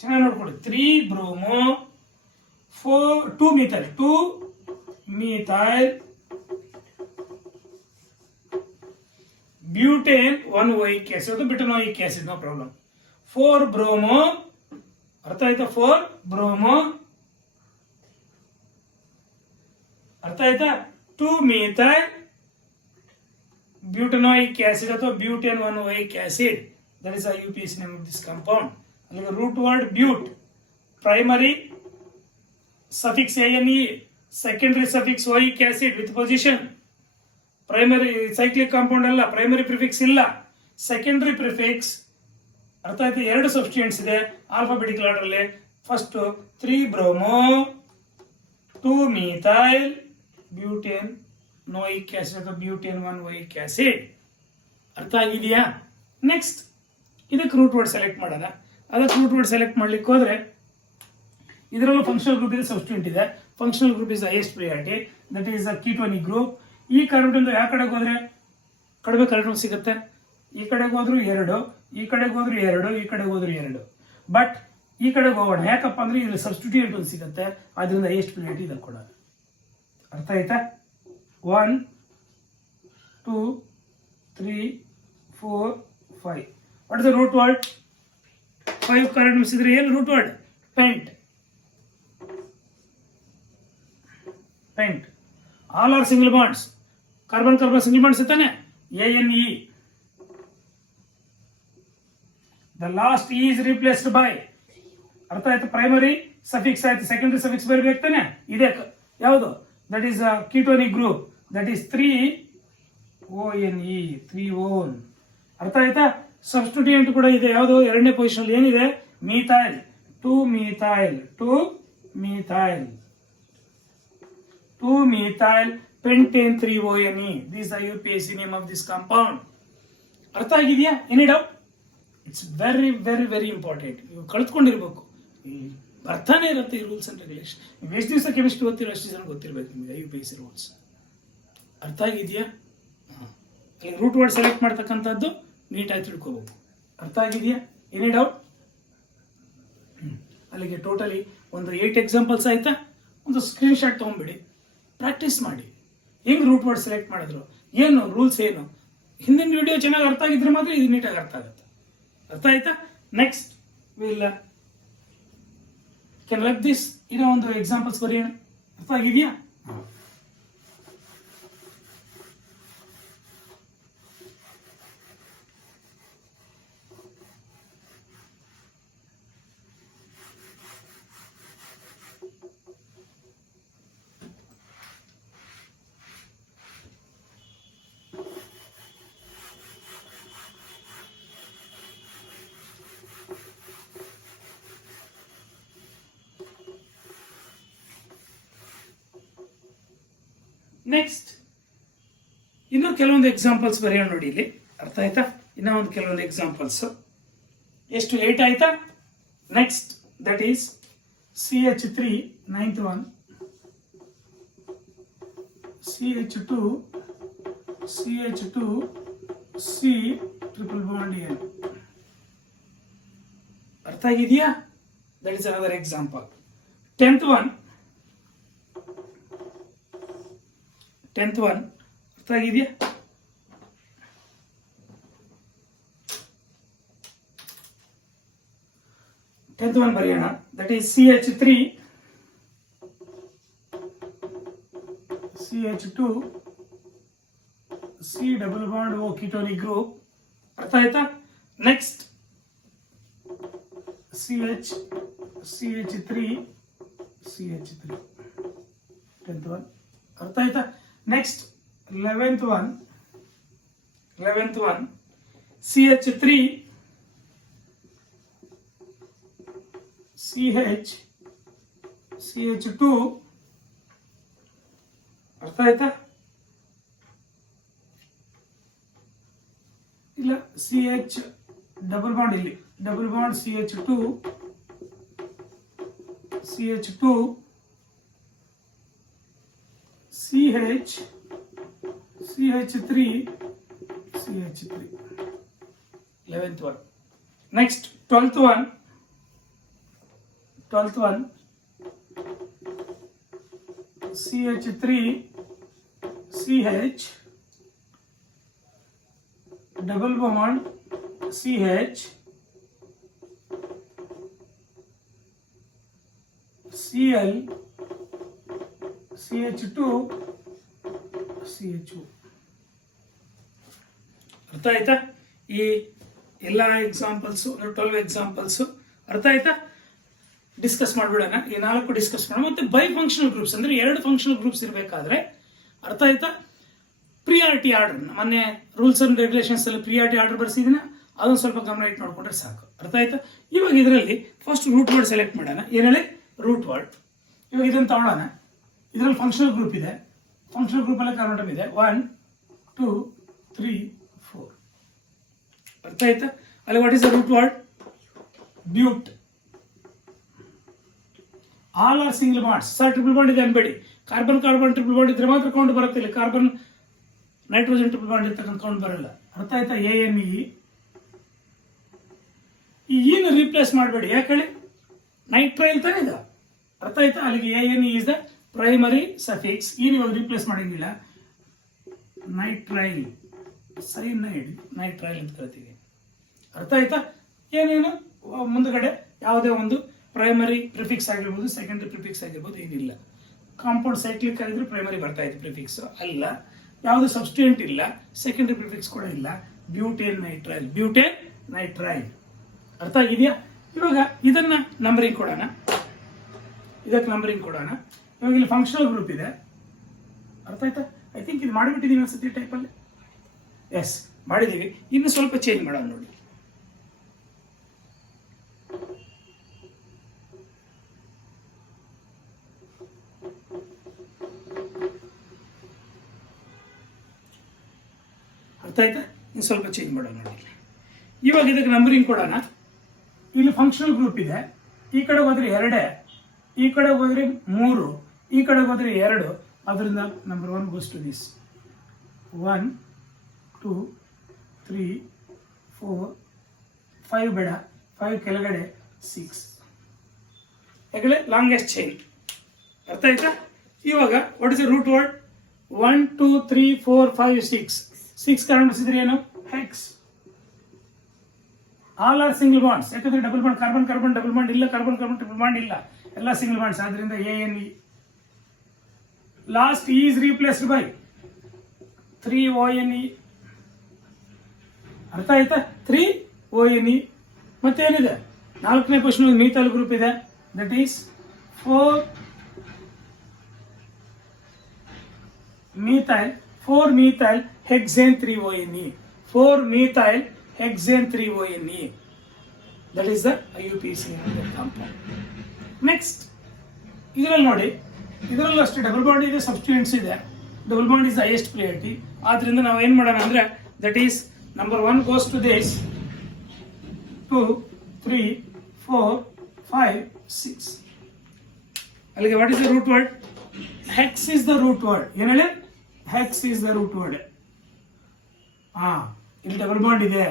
ಚೆನ್ನಾಗಿ ನೋಡ್ಕೊಳ್ಳಿ, 3 bromo 2 methyl, 2 methyl butane 1 OIC acid, butane OIC acid, no problem. 4 bromo, ಅರ್ಥ ಆಯ್ತಾ? 4 ಬ್ರೋಮೋ, ಅರ್ಥ ಆಯ್ತಾ? 2 methyl butanoic acid ಅಥವಾ butane 1 OIC acid, that is IUPAC name of this compound. ಅಲ್ಲಿಗೆ root word but, primary suffix ane, secondary suffix OIC acid with position. Primary cyclic compound ಅಲ್ಲ, primary prefix ಇಲ್ಲ, secondary prefix. ಅರ್ಥ ಆಯ್ತು? ಎರಡು substituents ಇದೆ alphabetical order ಅಲ್ಲಿ. First 3 bromo 2 methyl butane OIC acid ಅಥವಾ butane 1 OIC acid. ಅರ್ಥ ಆಗಿದೆಯಾ? ನೆಕ್ಸ್ಟ್ ಇದಕ್ಕೆ ರೂಟ್ ವರ್ಡ್ ಸೆಲೆಕ್ಟ್ ಮಾಡೋಣ. ಅದಕ್ಕೆ ರೂಟ್ ವರ್ಡ್ ಸೆಲೆಕ್ಟ್ ಮಾಡ್ಲಿಕ್ಕೆ ಹೋದ್ರೆ ಇದರಲ್ಲೂ ಫಂಕ್ಷನಲ್ ಗ್ರೂಪ್ ಇದೆ, ಸಬ್ಸ್ಟಿಟ್ಯೂಯೆಂಟ್ ಇದೆ. Functional group is highest priority, that is a ketonic group. ಈ ಕಾರ್ಬನ್ ಯಾವ ಕಡೆಗೆ ಹೋದ್ರೆ ಕಡಿಮೆ ಕಾರ್ಬನ್ ಸಿಗುತ್ತೆ? ಈ ಕಡೆಗೆ ಹೋದ್ರು 2, ಈ ಕಡೆಗೆ ಹೋದ್ರು 2, ಈ ಕಡೆಗೆ ಹೋದ್ರು 2. ಬಟ್ ಈ ಕಡೆಗೆ ಹೋಗೋಣ, ಯಾಕಪ್ಪ ಅಂದ್ರೆ ಇಲ್ಲಿ ಸಬ್ಸ್ಟಿಟ್ಯೂಯೆಂಟ್ ಒಂದು ಸಿಗುತ್ತೆ, ಅದರಿಂದ ಹೈಯೆಸ್ಟ್ ಪ್ರಿಯಾರಿಟಿ ಇದಕ್ಕೆ ಕೊಡೋಣ. ಅರ್ಥ ಆಯ್ತಾ? 1 2 3 4 5. What is the root word? 5 carbons ಇದ್ರೆ ಏನು root word? Pent. Pent. All are single bonds. Carbon carbon single bonds ಇರ್ತಾನೆ, ANE. The last E is replaced by, ಅರ್ಥ ಆಯ್ತು? ಪ್ರೈಮರಿ ಸಫಿಕ್ಸ್ ಆಯ್ತು, ಸೆಕೆಂಡರಿ ಸಫಿಕ್ಸ್ ಬರಬೇಕು ತಾನೆ, ಇದೆ ಯಾವುದು? That is ketonic group, that is 3ONE, 3 one. ಅರ್ಥ ಆಯ್ತಾ? ಸಬ್ಸ್ಟಿಟ್ಯೂಯೆಂಟ್ ಕೂಡ ಇದೆ, ಯಾವುದು? ಎರಡನೇ ಪೊಸಿಷನ್ ಏನಿದೆ? Methyl, 2 methyl, 2 methyl, 2 methyl pentane 3ONE. This is the IUPAC name of this compound. ಅರ್ಥ ಆಗಿದೆಯಾ? Any doubt? It's very very very important. ನೀವು ಕಳ್ತ್ಕೊಂಡಿರ್ಬೇಕು, ಬರ್ತಾನೆ ಇರುತ್ತೆ ಈ ರೂಲ್ಸ್ ಅಂಡ್ ರೆಗ್ಯುಲೇಷನ್. ನೀವು ಎಷ್ಟು ದಿವಸ ಕೆಮಿಸ್ಟ್ರಿ ಗೊತ್ತಿರೋ ಅಷ್ಟು ದಿವಸ ಗೊತ್ತಿರ್ಬೇಕು ನಿಮಗೆ IUPAC ರೂಲ್ಸ್. ಅರ್ಥ ಆಗಿದೆಯಾ? ರೂಟ್ ವರ್ಡ್ ಸೆಲೆಕ್ಟ್ ಮಾಡ್ತಕ್ಕಂಥದ್ದು ನೀಟಾಗಿ ತಿಳ್ಕೋಬೇಕು. ಅರ್ಥ ಆಗಿದೆಯಾ? Any doubt? ಅಲ್ಲಿಗೆ ಟೋಟಲಿ ಒಂದು 8 ಎಕ್ಸಾಂಪಲ್ಸ್ ಆಯ್ತಾ? ಒಂದು ಸ್ಕ್ರೀನ್ ಶಾಟ್ ತೊಗೊಂಡ್ಬಿಡಿ, ಪ್ರಾಕ್ಟೀಸ್ ಮಾಡಿ ಹೆಂಗ್ ರೂಟ್ ವರ್ಡ್ ಸೆಲೆಕ್ಟ್ ಮಾಡಿದ್ರು, ಏನು ರೂಲ್ಸ್, ಏನು. ಹಿಂದಿನ ವಿಡಿಯೋ ಚೆನ್ನಾಗಿ ಅರ್ಥ ಆಗಿದ್ರೆ ಮಾತ್ರ ಇದು ನೀಟಾಗಿ ಅರ್ಥ ಆಗುತ್ತೆ. ಅರ್ಥ ಆಯ್ತಾ? Next will can like this. ಇನ್ನೂ ಒಂದು ಎಕ್ಸಾಂಪಲ್ಸ್ ಬರೆಯೋಣ. ಅರ್ಥ ಆಗಿದೆಯಾ? ನೆಕ್ಸ್ಟ್ ಇನ್ನು ಕೆಲವೊಂದು ಎಕ್ಸಾಂಪಲ್ಸ್ ಬರೆಯೋಣ ನೋಡಿ ಇಲ್ಲಿ. ಅರ್ಥ ಆಯ್ತಾ? ಇನ್ನೂ ಒಂದು ಕೆಲವೊಂದು ಎಕ್ಸಾಂಪಲ್ಸ್. ಎಷ್ಟು? 8 ಆಯ್ತಾ? Next that is CH3 9th one, CH2 C triple bond N. ಅರ್ಥ ಆಗಿದೆಯಾ? That is another example. 10th one ಅರ್ಥ ಆಗಿದೆಯಾ? ಟೆಂತ್ ಒನ್ ಬರೆಯೋಣ. That is CH3 CH2 C double bond O ketonic group. ಅರ್ಥ ಆಯ್ತಾ? Next CH3 10th one. ಅರ್ಥ ಆಯ್ತಾ? Next 11th one CH3 CH2. ಅರ್ಥ ಆಯ್ತಾ? ಇಲ್ಲ, CH ಡಬಲ್ ಬಾಂಡ್ ಇಲ್ಲಿ double bond CH2 CH CH3 11th one. Next 12th one CH3 CH double bond CH Cl CH2 CH2. ಅರ್ಥ ಆಯ್ತಾ? ಈ ಎಲ್ಲ ಎಕ್ಸಾಂಪಲ್ಸು 12 ಎಕ್ಸಾಂಪಲ್ಸು ಅರ್ಥ ಆಯ್ತಾ? ಡಿಸ್ಕಸ್ ಮಾಡ್ಬಿಡೋಣ. ಈ 4 ಡಿಸ್ಕಸ್ ಮಾಡೋಣ. ಮತ್ತೆ ಬೈ ಫಂಕ್ಷನಲ್ ಗ್ರೂಪ್ಸ್ ಅಂದ್ರೆ 2 ಫಂಕ್ಷನಲ್ ಗ್ರೂಪ್ಸ್ ಇರಬೇಕಾದ್ರೆ ಅರ್ಥ ಆಯ್ತಾ? ಪ್ರಿಯಾರಿಟಿ ಆರ್ಡರ್, ಮೊನ್ನೆ ರೂಲ್ಸ್ ಅಂಡ್ ರೆಗ್ಯುಲೇಷನ್ಸ್ ಅಲ್ಲಿ ಪ್ರಿಯಾರಿಟಿ ಆರ್ಡರ್ ಬರ್ಸಿದಿನ, ಅದೊಂದು ಸ್ವಲ್ಪ ಗಮನ ಇಟ್ಟು ನೋಡ್ಕೊಂಡ್ರೆ ಸಾಕು. ಅರ್ಥ ಆಯ್ತಾ? ಇವಾಗ ಇದರಲ್ಲಿ ಫಸ್ಟ್ ರೂಟ್ ವರ್ಡ್ ಸೆಲೆಕ್ಟ್ ಮಾಡೋಣ. ಏನೇಳಿ ರೂಟ್ ವರ್ಡ್. ಇವಾಗ ಇದನ್ನು ತಗೊಳ್ಳೋಣ. ಇದರಲ್ಲಿ ಫಂಕ್ಷನಲ್ ಗ್ರೂಪ್ ಇದೆ. ಫಂಕ್ಷನಲ್ ಗ್ರೂಪ್ ಎಲ್ಲ ಕಾರಣಮ್ ಇದೆ 1 2 3 4. ಅರ್ಥ ಆಯ್ತಾ? ಅಲ್ಲಿ what is the root word? But. All are single bonds. Sir triple bond ಇದೆ ಅನ್ಬೇಡಿ. ಕಾರ್ಬನ್ ಟ್ರಿಪಲ್ ಬಾಂಡ್ ಇದ್ರೆ ಮಾತ್ರ ಕೌಂಟ್ ಬರುತ್ತೆ. ಇಲ್ಲಿ ಕಾರ್ಬನ್ ನೈಟ್ರೋಜನ್ ಟ್ರಿಪಲ್ ಬಾಂಡ್ ಇರ್ತಕ್ಕಂಥ ಕೌಂಟ್ ಬರಲ್ಲ. ಅರ್ಥ ಆಯ್ತಾ? ANE ಈ ಏನು ರೀಪ್ಲೇಸ್ ಮಾಡಬೇಡಿ. ಯಾಕೆ ಹೇಳಿ? ನೈಟ್ರೈಲ್ ತಾನೇ ಇದೆ. ಅರ್ಥ ಆಯ್ತಾ? ಅಲ್ಲಿಗೆ ANE is the primary suffix. ಏನು ಇವಾಗ ರೀಪ್ಲೇಸ್ ಮಾಡಂಗಿಲ್ಲ. ನೈಟ್ರೈಲ್ ನೈಟ್ರೈಲ್ ಅಂತ ಕರಿತೀವಿ. ಅರ್ಥ ಆಯ್ತಾ? ಏನೇನು ಮುಂದಗಡೆ ಯಾವುದೇ ಒಂದು ಪ್ರೈಮರಿ ಪ್ರಿಫಿಕ್ಸ್ ಆಗಿರ್ಬೋದು, ಸೆಕೆಂಡರಿ ಪ್ರಿಫಿಕ್ಸ್ ಆಗಿರ್ಬೋದು, ಏನಿಲ್ಲ. ಕಾಂಪೌಂಡ್ ಸೈಕ್ಲಿಕ್ ಆಗಿದ್ರೆ ಪ್ರೈಮರಿ ಬರ್ತಾ ಇತ್ತು ಪ್ರಿಫಿಕ್ಸ್ ಅಲ್ಲ. ಯಾವುದು ಸಬ್ಸ್ಟಿಟ್ಯೂಯೆಂಟ್ ಇಲ್ಲ, ಸೆಕೆಂಡರಿ ಪ್ರಿಫಿಕ್ಸ್ ಕೂಡ ಇಲ್ಲ. ಬ್ಯೂಟೇನ್ ನೈಟ್ರೈಲ್. ಅರ್ಥ ಆಗಿದೆಯಾ? ಇವಾಗ ಇದನ್ನ ನಂಬರಿಂಗ್ ಕೊಡೋಣ. ಇದಕ್ಕೆ ನಂಬರಿಂಗ್ ಕೊಡೋಣ. ಇವಾಗ ಇಲ್ಲಿ ಫಂಕ್ಷನಲ್ ಗ್ರೂಪ್ ಇದೆ. ಅರ್ಥ ಆಯ್ತಾ? ಐ ಥಿಂಕ್ ಇದು ಮಾಡಿಬಿಟ್ಟಿದ್ದೀವಿ ಅನ್ಸುತ್ತೆ ಟೈಪಲ್ಲಿ. ಎಸ್, ಮಾಡಿದ್ದೀವಿ. ಇನ್ನು ಸ್ವಲ್ಪ ಚೇಂಜ್ ಮಾಡೋಣ ನೋಡಿ. ಅರ್ಥ ಆಯ್ತಾ? ಇನ್ನು ಸ್ವಲ್ಪ ಚೇಂಜ್ ಮಾಡೋಣ ನೋಡಿ. ಇವಾಗ ಇದಕ್ಕೆ ನಂಬರಿಂಗ್ ಕೊಡೋಣ. ಇಲ್ಲಿ ಫಂಕ್ಷನಲ್ ಗ್ರೂಪ್ ಇದೆ. ಈ ಕಡೆ ಹೋದ್ರೆ 2, ಈ ಕಡೆ ಹೋದ್ರೆ 3, ಈ ಕಡೆ ಹೋದ್ರೆ 2. ಅದರಿಂದ ನಂಬರ್ 1 ಗೋಸ್ ಟು ದಿಸ್. 1 2 3 4 5 ಬೇಡ, 5 ಕೆಳಗಡೆ 6. ಯಾಕಂದ್ರೆ ಲಾಂಗೆಸ್ಟ್ ಚೈನ್. ಅರ್ಥ ಆಯ್ತಾ? ಇವಾಗ what is the root word? 1 2 3 4 5 6 ಕಾಣಿಸಿದ್ರೆ ಏನು? Hex. All are single bonds. ಯಾಕಂದ್ರೆ double bond carbon double bond ಇಲ್ಲ, ಕಾರ್ಬನ್ ಟ್ರಿಪಲ್ ಬಾಂಡ್ ಇಲ್ಲ, ಎಲ್ಲ ಸಿಂಗಲ್ ಬಾಂಡ್ಸ್. ಆದ್ರಿಂದ ANE. Last is replaced by 3 ONE. ಅರ್ಥ ಆಯ್ತಾ? 3 ONE. ಮತ್ತೇನಿದೆ? 4ನೇ ಪೊಸಿಷನ್ ಮೀಥೈಲ್ ಗ್ರೂಪ್ ಇದೆ. That is 4 methyl hexane 3 ONE. 4 methyl hexane 3 ONE. That is the IUPAC compound. Next, ಇದರಲ್ಲಿ ನೋಡಿ, ಇದರಲ್ಲೂ ಅಷ್ಟೇ ಡಬಲ್ ಬಾಂಡ್ ಇದೆ, ಸಬ್ಸ್ಟಿಟ್ಯೂಯೆಂಟ್ಸ್ ಇದೆ. Double bond is highest priority. ಆದ್ರಿಂದ ನಾವು ಏನು ಮಾಡೋಣ ಅಂದ್ರೆ, that is number 1 goes to this, 2 3 4 5 6. ಅಲ್ಲಿಗೆ what is the root word? Hex is the root word. ಏನು ಹೇಳಿ? Hex is the root word. ಇಲ್ಲಿ ಡಬಲ್ ಬಾಂಡ್ ಇದೆ.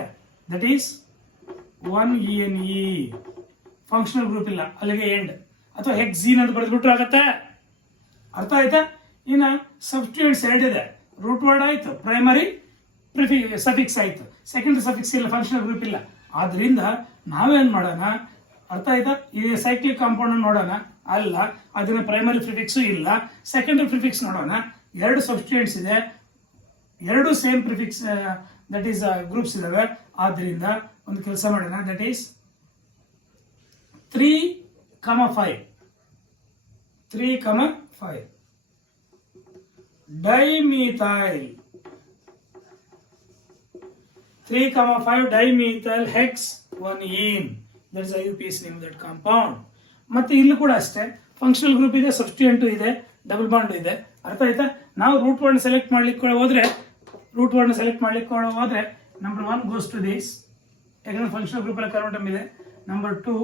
That is 1 ENE. Functional group ಇಲ್ಲ, ಅಲ್ಲಿಗೆ ಎಂಡ್. ಅಥವಾ ಹೆಕ್ಸೀನ್ ಅಂತ ಬರೆದ್ಬಿಟ್ರೆ ಆಗತ್ತೆ. ಅರ್ಥ ಆಯ್ತಾ? ಇನ್ನ ಸಬ್ಸ್ಟಿಟ್ಯೂಯೆಂಟ್ಸ್ 2 ಇದೆ. ರೂಟ್ ವರ್ಡ್ ಆಯ್ತು, ಪ್ರೈಮರಿ ಸಫಿಕ್ಸ್ ಆಯ್ತು, ಸೆಕೆಂಡರಿ ಸಫಿಕ್ಸ್ ಇಲ್ಲ, ಫಂಕ್ಷನಲ್ ಗ್ರೂಪ್ ಇಲ್ಲ. ಆದ್ರಿಂದ ನಾವೇನ್ ಮಾಡೋಣ? ಅರ್ಥ ಆಯ್ತಾ? ಈ ಸೈಕ್ಲಿಕ್ ಕಾಂಪೌಂಡ್ ನೋಡೋಣ. ಅಲ್ಲ, ಅದನ್ನ ಪ್ರೈಮರಿ ಪ್ರಿಫಿಕ್ಸ್ ಇಲ್ಲ, ಸೆಕೆಂಡರಿ ಪ್ರಿಫಿಕ್ಸ್ ನೋಡೋಣ. 2 ಸಬ್ಸ್ಟಿಟ್ಯೂಯೆಂಟ್ಸ್ ಇದೆ, 2 same prefix that is groups ಇದಾವೆ. ಆದ್ರಿಂದ ಒಂದು ಕೆಲಸ ಮಾಡೋಣ. That is 3,5 dimethyl 3,5 dimethyl hex 1-ene. That is IUPAC name of that compound. ಮತ್ತೆ ಇಲ್ಲೂ ಕೂಡ ಅಷ್ಟೇ ಫಂಕ್ಷನಲ್ ಗ್ರೂಪ್ ಇದೆ, ಸಬ್ಸ್ಟಿಟ್ಯೂಯೆಂಟ್ ಇದೆ, ಡಬಲ್ ಬಾಂಡ್ ಇದೆ. ಅರ್ಥ ಆಯ್ತಾ? ನಾವು ರೂಟ್ ವರ್ಡ್ ಸೆಲೆಕ್ಟ್ ಮಾಡ್ಲಿಕ್ಕೆ ಹೋದ್ರೆ ನಂಬರ್ 1 ಗೋಸ್ ಟು ದಿಸ್, ಯಾಕಂದ್ರೆ ಫಂಕ್ಷನಲ್ ಗ್ರೂಪ್ ಎಲ್ಲ ಕರ್ಮಟಮ್ ಇದೆ. Number 2,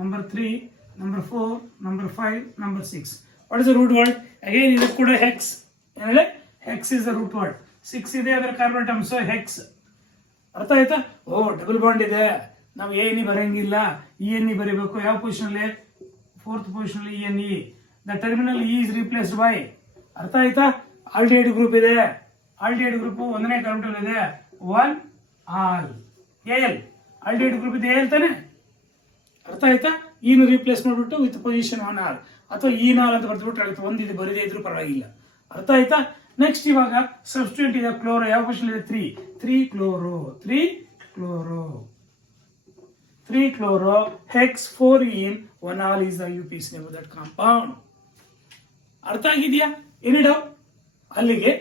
number 3, number 4, number 5, number 6. What is the root word? Again ಇದು ಕೂಡ ಹೆಕ್ಸ್. ಏನಿದೆ? Hex is the root word. 6 ಇದೆ ಅದರ ಕಾರ್ಬನ್ ಸೊ ಹೆಕ್ಸ್. ಅರ್ಥ ಆಯ್ತಾ? ಓ ಡಬಲ್ ಬಾಂಡ್ ಇದೆ, ನಾವು ಎ ಎನ್ ಇ ಬರೆಯಂಗಿಲ್ಲ, ಇ ಎನ್ ಇ ಬರೀಬೇಕು. ಯಾವ ಪೊಸಿಷನ್ ಅಲ್ಲಿ? 4th position E N E. The terminal E is replaced by. ಅರ್ಥ ಆಯ್ತಾ? ಆಲ್ಡಿಹೈಡ್ ಗ್ರೂಪ್ ಇದೆ. ಆಲ್ಡಿಹೈಡ್ ಗ್ರೂಪ್ ಒಂದನೇ ಕಾರ್ಬನ್ ಇದೆ 1 ಆಲ್ ಎಲ್. ಆಲ್ಡಿಹೈಡ್ ಗ್ರೂಪ್ ಇದೆ ಎಲ್ ತಾನೆ? ಅರ್ಥ ಆಯ್ತಾ? ಇನ್ನು ರಿಪ್ಲೇಸ್ ಮಾಡಿಬಿಟ್ಟು ವಿತ್ ಪೊಸಿಷನ್ 1 ಆಲ್ ಅಥವಾ ಇ ನಾಲ್ ಅಂತ ಬರ್ದ್ಬಿಟ್ರೆ ಆಗುತ್ತೆ. ಒಂದು ಇದು ಬರದೇ ಇದ್ರೂ ಪರವಾಗಿಲ್ಲ. ಅರ್ಥ ಆಯ್ತಾ? ನೆಕ್ಸ್ಟ್ ಇವಾಗ ಸಬ್ಸ್ಟಿಟ್ಯೂಟ್ ಇದೆ ಕ್ಲೋರೋ. ಯಾವ ಪೊಸಿಷನ್ ಇದೆ? 3 chloro. 3 chloro hex 4 en 1 al is the UPC name of that compound. ಅರ್ಥ ಆಗಿದೆಯಾ? Any doubt? ಅಲ್ಲಿಗೆ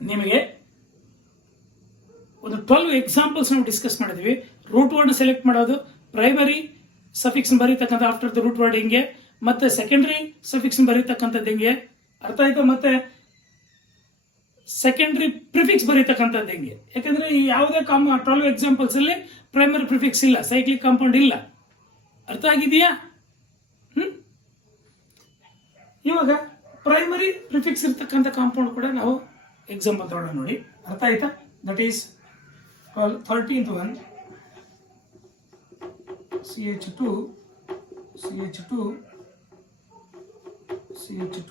ನಿಮಗೆ ಒಂದು 12 ಎಕ್ಸಾಂಪಲ್ಸ್ ನಾವು ಡಿಸ್ಕಸ್ ಮಾಡಿದ್ವಿ. ರೂಟ್ ವರ್ಡ್ ಸೆಲೆಕ್ಟ್ ಮಾಡೋದು, ಪ್ರೈಮರಿ ಸಫಿಕ್ಸ್ ಬರೀತಕ್ಕಂಥ ಆಫ್ಟರ್ ದ ರೂಟ್ ವರ್ಡ್ ಹಿಂಗೆ, ಮತ್ತೆ ಸೆಕೆಂಡರಿ ಸಫಿಕ್ಸ್ ಬರೀತಕ್ಕಂಥದ್ದು ಹಿಂಗೆ. ಅರ್ಥ ಆಯ್ತಾ? ಮತ್ತೆ ಸೆಕೆಂಡರಿ ಪ್ರಿಫಿಕ್ಸ್ ಬರೀತಕ್ಕಂಥದ್ದು ಹೆಂಗೆ. ಯಾಕಂದ್ರೆ ಈ ಯಾವುದೇ 12 ಎಕ್ಸಾಂಪಲ್ಸ್ ಅಲ್ಲಿ ಪ್ರೈಮರಿ ಪ್ರಿಫಿಕ್ಸ್ ಇಲ್ಲ, ಸೈಕ್ಲಿಕ್ ಕಾಂಪೌಂಡ್ ಇಲ್ಲ. ಅರ್ಥ ಆಗಿದೆಯಾ? ಇವಾಗ ಪ್ರೈಮರಿ ಪ್ರಿಫಿಕ್ಸ್ ಇರ್ತಕ್ಕಂಥ ಕಾಂಪೌಂಡ್ ಕೂಡ ನಾವು ಎಕ್ಸಾಂಪಲ್ ತಗೊಳ್ಳೋಣ ನೋಡಿ. ಅರ್ಥ ಆಯ್ತಾ? That is 13th one CH2 CH2 CH2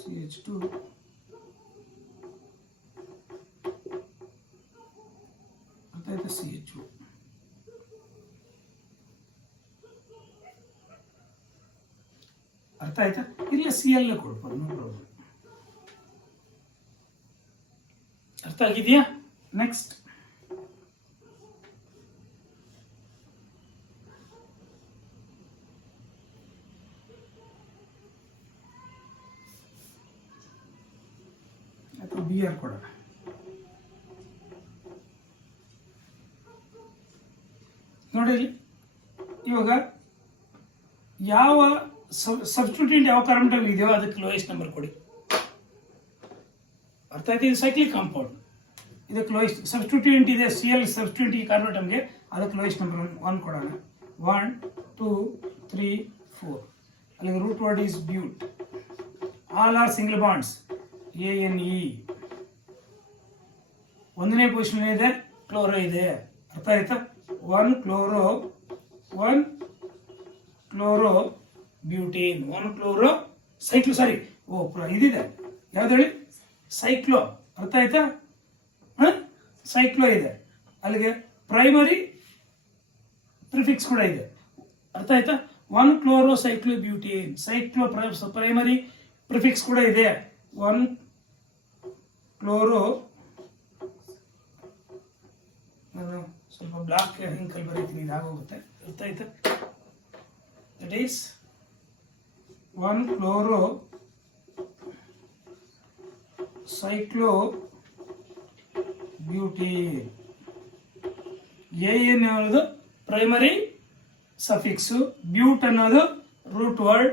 CH2 ಅರ್ಥ ಆಯ್ತಾ? CH2 ಅರ್ಥ ಆಯ್ತಾ? ಇಲ್ಲ CL ಕೊಡ್ಬೋದು, ನೋ ಪ್ರಾಬ್ಲಮ್. ಅರ್ಥ ಆಗಿದೆಯಾ? ನೆಕ್ಸ್ಟ್ ಅಥವಾ BR ಕೊಡೋಣ. ನೋಡಿ ಇವಾಗ ಯಾವ ಸಬ್ಸ್ಟಿಟ್ಯೂಯೆಂಟ್ ಯಾವ ಕಾರ್ಬನ್ ಇದೆಯೋ ಅದಕ್ಕೆ ಲೋಯೆಸ್ಟ್ ನಂಬರ್ ಕೊಡಿ. ಅರ್ಥ ಆಯ್ತು? ಇದು ಸೈಕ್ಲಿಕ್ ಕಾಂಪೌಂಡ್, ಇದಕ್ಕೆ ಲೋಯೆಸ್ಟ್ ಸಬ್ಸ್ಟಿಟ್ಯೂಯೆಂಟ್ ಇದೆ. CL ಸಬ್ಸ್ಟಿಟ್ಯೂಯೆಂಟ್ ಈ ಕಾರ್ಬನ್ಗೆ, ಅದಕ್ಕೆ ಲೋಯೆಸ್ಟ್ ನಂಬರ್ 1 ಕೊಡೋಣ. 1 2 3 4. ಅಲ್ಲಿಗೆ root word is but. All are single bonds ANE. ಒಂದನೇ ಪೊಸಿಷನ್ ಇದೆ ಕ್ಲೋರೋ ಇದೆ. ಅರ್ಥ ಆಯ್ತಾ? 1 chloro 1 chloro butane 1 chloro cyclo. Sorry, ಇದಿದೆ ಯಾವ್ದು ಹೇಳಿ? ಸೈಕ್ಲೋ. ಅರ್ಥ ಆಯ್ತಾ? ಸೈಕ್ಲೋ ಇದೆ. ಅಲ್ಲಿಗೆ ಪ್ರೈಮರಿ ಪ್ರಿಫಿಕ್ಸ್ ಕೂಡ ಇದೆ. ಅರ್ಥ ಆಯ್ತಾ? 1 chloro cyclo butane. Cyclo primary prefix ಕೂಡ ಇದೆ. 1 ಕ್ಲೋರೋ, ನಾನು ಸ್ವಲ್ಪ ಬ್ಲಾಕ್ ಹಿಂಕಲ್ ಬರೀತೀನಿ, ಇದಾಗೋಗುತ್ತೆ. ಅರ್ಥ ಆಯ್ತಾ? That is 1 chloro cyclo butane. AN ಅನ್ನೋದು ಪ್ರೈಮರಿ ಸಫಿಕ್ಸ್, ಬ್ಯೂಟ್ ಅನ್ನೋದು ರೂಟ್ ವರ್ಡ್.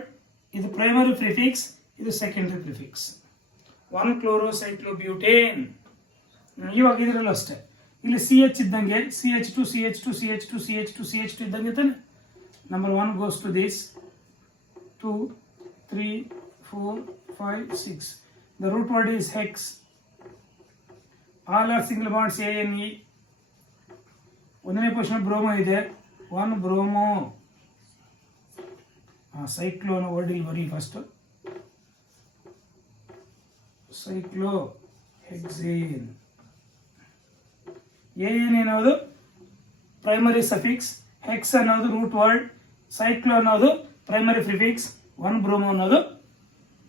ಇದು ಪ್ರೈಮರಿ ಪ್ರಿಫಿಕ್ಸ್, ಇದು secondary prefix. 1 chloro cyclo butane. ಇವಾಗ ಇದರಲ್ಲೂ ಅಷ್ಟೇ, ಇಲ್ಲಿ CH ಇದ್ದಂಗೆ CH2 CH2 CH2 CH2 CH2 ಇದ್ದಂಗೆ ತಾನೆ. Number 1 goes to this 2 3 4 5 6. The root word is hex. All are single bonds ANE. ಒಂದನೇ ಪೊಸಿಷನ್ ಬ್ರೋಮೋ ಇದೆ. 1 ಬ್ರೋಮೋ. ಸೈಕ್ಲೋ ಅನ್ನೋ ವರ್ಡ್ ಇಲ್ಲಿ ಬರೀ ಫಸ್ಟ್. ಸೈಕ್ಲೋ ಹೆಕ್ಸೇನ್. AN ಅನ್ನೋದು ಪ್ರೈಮರಿ ಸಫಿಕ್ಸ್, ಹೆಕ್ಸ್ ಅನ್ನೋದು ರೂಟ್ ವರ್ಡ್, ಸೈಕ್ಲೋ ಅನ್ನೋದು ಪ್ರೈಮರಿ ಪ್ರಿಫಿಕ್ಸ್, 1 ಬ್ರೋಮೋ ಅನ್ನೋದು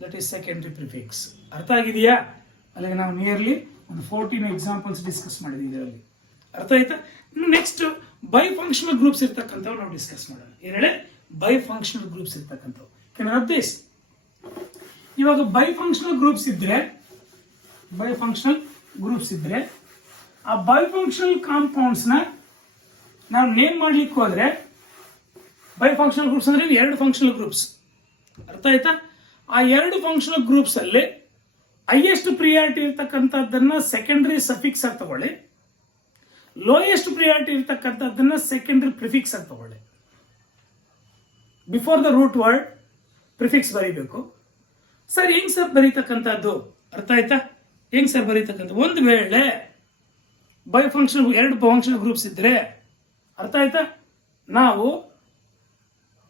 that is secondary prefix. ಅರ್ಥ ಆಗಿದೆಯಾ? ಅಲ್ಲಿಗೆ ನಾವು ನಿಯರ್ಲಿ ಒಂದು 14 ಎಕ್ಸಾಂಪಲ್ಸ್ ಡಿಸ್ಕಸ್ ಮಾಡಿದ್ದೀವಿ ಇದರಲ್ಲಿ. ಅರ್ಥ ಆಯ್ತಾ? ಇನ್ನು ನೆಕ್ಸ್ಟ್ ಬೈ ಫಂಕ್ಷನಲ್ ಗ್ರೂಪ್ಸ್ ಇರ್ತಕ್ಕಂಥವು ನಾವು ಡಿಸ್ಕಸ್ ಮಾಡೋಣ. ಏನೇಳೆ? ಬೈ ಫಂಕ್ಷನಲ್ ಗ್ರೂಪ್ಸ್ ಇರ್ತಕ್ಕಂಥವು. ಕೆನ್ ಅರ್ಥ ದಿಸ್? ಇವಾಗ ಬೈ ಫಂಕ್ಷನಲ್ ಗ್ರೂಪ್ಸ್ ಇದ್ರೆ ಆ ಬೈ ಫಂಕ್ಷನಲ್ ಕಾಂಪೌಂಡ್ಸ್ ನ ನಾವು ನೇಮ್ ಮಾಡ್ಲಿಕ್ಕೆ ಹೋದ್ರೆ, ಬೈ ಫಂಕ್ಷನಲ್ ಗ್ರೂಪ್ಸ್ ಅಂದ್ರೆ 2 ಫಂಕ್ಷನಲ್ ಗ್ರೂಪ್ಸ್. ಅರ್ಥ ಆಯ್ತಾ? ಆ 2 ಫಂಕ್ಷನಲ್ ಗ್ರೂಪ್ಸ್ ಅಲ್ಲಿ ಹೈಯೆಸ್ಟ್ ಪ್ರಿಯಾರಿಟಿ ಇರ್ತಕ್ಕಂಥದ್ದನ್ನ ಸೆಕೆಂಡರಿ ಸಫಿಕ್ಸ್ ಆಗಿ ತಗೊಳ್ಳಿ, ಲೋಯೆಸ್ಟ್ ಪ್ರಿಯಾರಿಟಿ ಇರ್ತಕ್ಕಂಥದ್ದನ್ನ ಸೆಕೆಂಡರಿ ಪ್ರಿಫಿಕ್ಸ್ ಆಗಿ ತಗೊಳ್ಳಿ. Before the root word prefix ಬರೀಬೇಕು. ಸರ್ ಹೆಂಗ್ ಸರ್ ಬರೀತಕ್ಕಂಥದ್ದು? ಅರ್ಥ ಆಯ್ತಾ? ಹೆಂಗ್ ಸರ್ ಬರೀತಕ್ಕಂಥ? ಒಂದು ವೇಳೆ ಬೈ ಫಂಕ್ಷನ್, ಎರಡು ಫಂಕ್ಷನ್ ಗ್ರೂಪ್ಸ್ ಇದ್ರೆ, ಅರ್ಥ ಆಯ್ತಾ, ನಾವು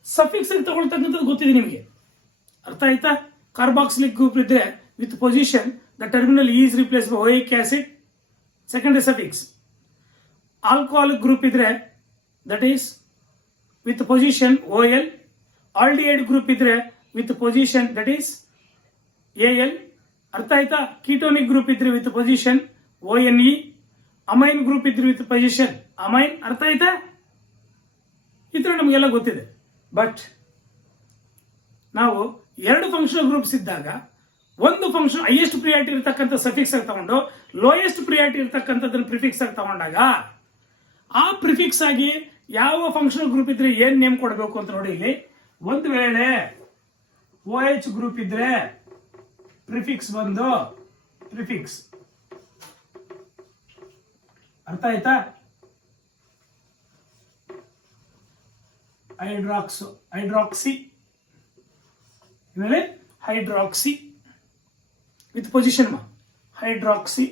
ಸಫಿಕ್ಸ್ ತಗೊಳ್ತಕ್ಕಂಥದ್ದು ಗೊತ್ತಿದೆ ನಿಮಗೆ. ಅರ್ಥ ಆಯ್ತಾ? ಕಾರ್ಬಾಕ್ಸಿಲಿಕ್ ಗ್ರೂಪ್ ಇದ್ರೆ with position the terminal is replace by oic acid, secondary suffix. Alcoholic group ಇದ್ರೆ that is with position OL. Aldehyde group ಇದ್ರೆ with position that is AL. ಅರ್ಥ ಆಯ್ತಾ? ಕೀಟೋನಿಕ್ ಗ್ರೂಪ್ ಇದ್ರೆ with position ONE. Amine group ಇದ್ರೆ with position amine. ಅರ್ಥ ಆಯ್ತಾ? ಈ ತರ ನಮಗೆಲ್ಲ ಗೊತ್ತಿದೆ. ಬಟ್ ನಾವು ಎರಡು ಫಂಕ್ಷನಲ್ ಗ್ರೂಪ್ಸ್ ಇದ್ದಾಗ ಒಂದು ಫಂಕ್ಷನ್ ಹೈಯೆಸ್ಟ್ ಪ್ರಿಯಾರಿಟಿ ಇರತಕ್ಕಂಥ ಸಫಿಕ್ಸ್ ಆಗಿ ತಗೊಂಡು ಲೋಯೆಸ್ಟ್ ಪ್ರಿಯಾರಿಟಿ ಇರತಕ್ಕಂಥದ್ದನ್ನು ಪ್ರಿಫಿಕ್ಸ್ ಆಗಿ ತಗೊಂಡಾಗ ಆ ಪ್ರಿಫಿಕ್ಸ್ ಆಗಿ ಯಾವ ಫಂಕ್ಷನಲ್ ಗ್ರೂಪ್ ಇದ್ರೆ ಏನ್ ನೇಮ್ ಕೊಡಬೇಕು ಅಂತ ನೋಡಿ. ಇಲ್ಲಿ ಒಂದು ವೇಳೆ OH ಗ್ರೂಪ್ ಇದ್ರೆ ಪ್ರಿಫಿಕ್ಸ್ ಬಂದು ಪ್ರಿಫಿಕ್ಸ್. ಅರ್ಥ ಆಯ್ತಾ? Hydroxy hydroxy with position hydroxy.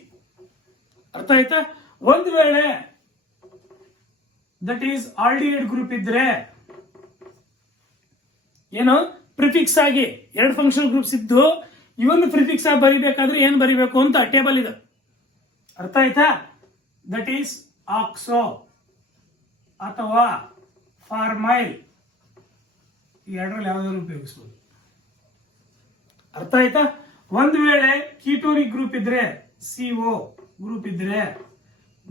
ಅರ್ಥ ಆಯ್ತಾ? ಒಂದು ವೇಳೆ ದಟ್ ಈಸ್ ಆಲ್ಡಿಹೈಡ್ ಗ್ರೂಪ್ ಇದ್ರೆ ಏನು ಪ್ರಿಫಿಕ್ಸ್ ಆಗಿ ಎರಡು ಫಂಕ್ಷನಲ್ ಗ್ರೂಪ್ಸ್ ಇದ್ದು ಇವನು ಪ್ರಿಫಿಕ್ಸ್ ಆಗಿ ಬರಿಬೇಕಾದ್ರೆ ಏನ್ ಬರಿಬೇಕು ಅಂತ ಟೇಬಲ್ ಇದೆ. ಅರ್ಥ ಆಯ್ತಾ? ದಟ್ ಈಸ್ ಆಕ್ಸೋ ಅಥವಾ ಫಾರ್ಮೈಲ್. ಎರಡರಲ್ಲಿ ಯಾವ್ದಾದ್ರು ಉಪಯೋಗಿಸಬಹುದು. ಅರ್ಥ ಆಯ್ತಾ? ಒಂದು ವೇಳೆ ಕೀಟೋನಿಕ್ ಗ್ರೂಪ್ ಇದ್ರೆ CO ಗ್ರೂಪ್ ಇದ್ರೆ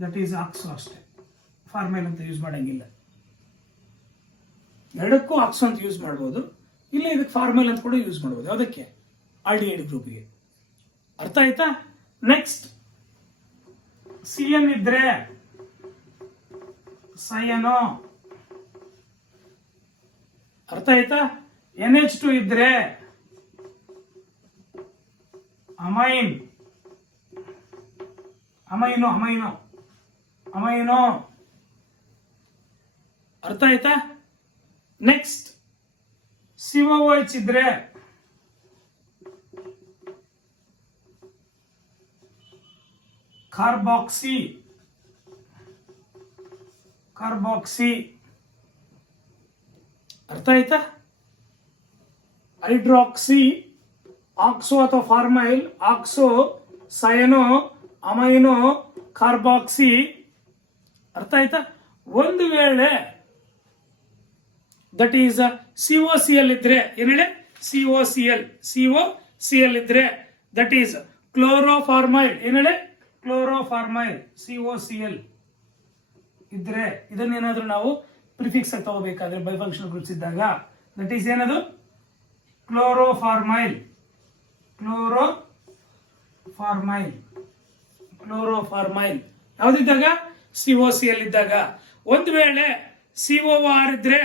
ದಟ್ ಈಸ್ ಆಕ್ಸೋ ಅಷ್ಟೇ, ಫಾರ್ಮೈಲ್ ಅಂತ ಯೂಸ್ ಮಾಡಂಗಿಲ್ಲ. ಎರಡಕ್ಕೂ ಆಕ್ಸೋ ಅಂತ ಯೂಸ್ ಮಾಡಬಹುದು, ಇಲ್ಲ ಇದಕ್ಕೆ ಫಾರ್ಮೈಲ್ ಅಂತ ಕೂಡ ಯೂಸ್ ಮಾಡಬಹುದು. ಯಾವುದಕ್ಕೆ? ಆಲ್ಡಿಹೈಡ್ ಗ್ರೂಪ್ಗೆ. ಅರ್ಥ ಆಯ್ತಾ? ನೆಕ್ಸ್ಟ್ CN ಇದ್ರೆ ಸಯನೋ. ಅರ್ಥ ಆಯ್ತಾ? NH2 ಇದ್ರೆ ಅಮೈನ್, ಅಮೈನೋ ಅಮೈನೋ ಅಮೈನೋ. ಅರ್ಥ ಆಯ್ತಾ? ನೆಕ್ಸ್ಟ್ COOH ಇದ್ರೆ ಕಾರ್ಬಾಕ್ಸಿ, ಕಾರ್ಬಾಕ್ಸಿ. ಅರ್ಥ ಆಯ್ತಾ? ಹೈಡ್ರಾಕ್ಸಿ, ಆಕ್ಸೋ ಅಥವಾ ಫಾರ್ಮೈಲ್, ಆಕ್ಸೋ, ಸಯನೋ, ಅಮೈನೋ, ಕಾರ್ಬಾಕ್ಸಿ. ಅರ್ಥ ಆಯ್ತಾ? ಒಂದು ವೇಳೆ ದಟ್ ಈಸ್ COCl ಇದ್ರೆ ಏನ್ ಹೇಳಿ? COCl ಇದ್ರೆ ದಟ್ ಈಸ್ ಕ್ಲೋರೋಫಾರ್ಮೈಲ್. ಏನ್ ಹೇಳಿ? ಕ್ಲೋರೋಫಾರ್ಮೈಲ್. COCl ಇದ್ರೆ ಇದನ್ನೇನಾದ್ರೂ ನಾವು ಪ್ರಿಫಿಕ್ಸ್ ಆಗಿ ತಗೋಬೇಕಾದ್ರೆ ಬೈ ಫಂಕ್ಷನಲ್ ಗ್ರೂಪ್ಸ್ ಇದ್ದಾಗ ದಟ್ ಈಸ್ ಏನದು? ಕ್ಲೋರೋಫಾರ್ಮೈಲ್. ಕ್ಲೋರೋಫಾರ್ಮೈಲ್ ಕ್ಲೋರೋಫಾರ್ಮೈಲ್ ಯಾವ್ದಿದ್ದಾಗ? COCl ಇದ್ದಾಗ. ಒಂದು ವೇಳೆ COR ಇದ್ರೆ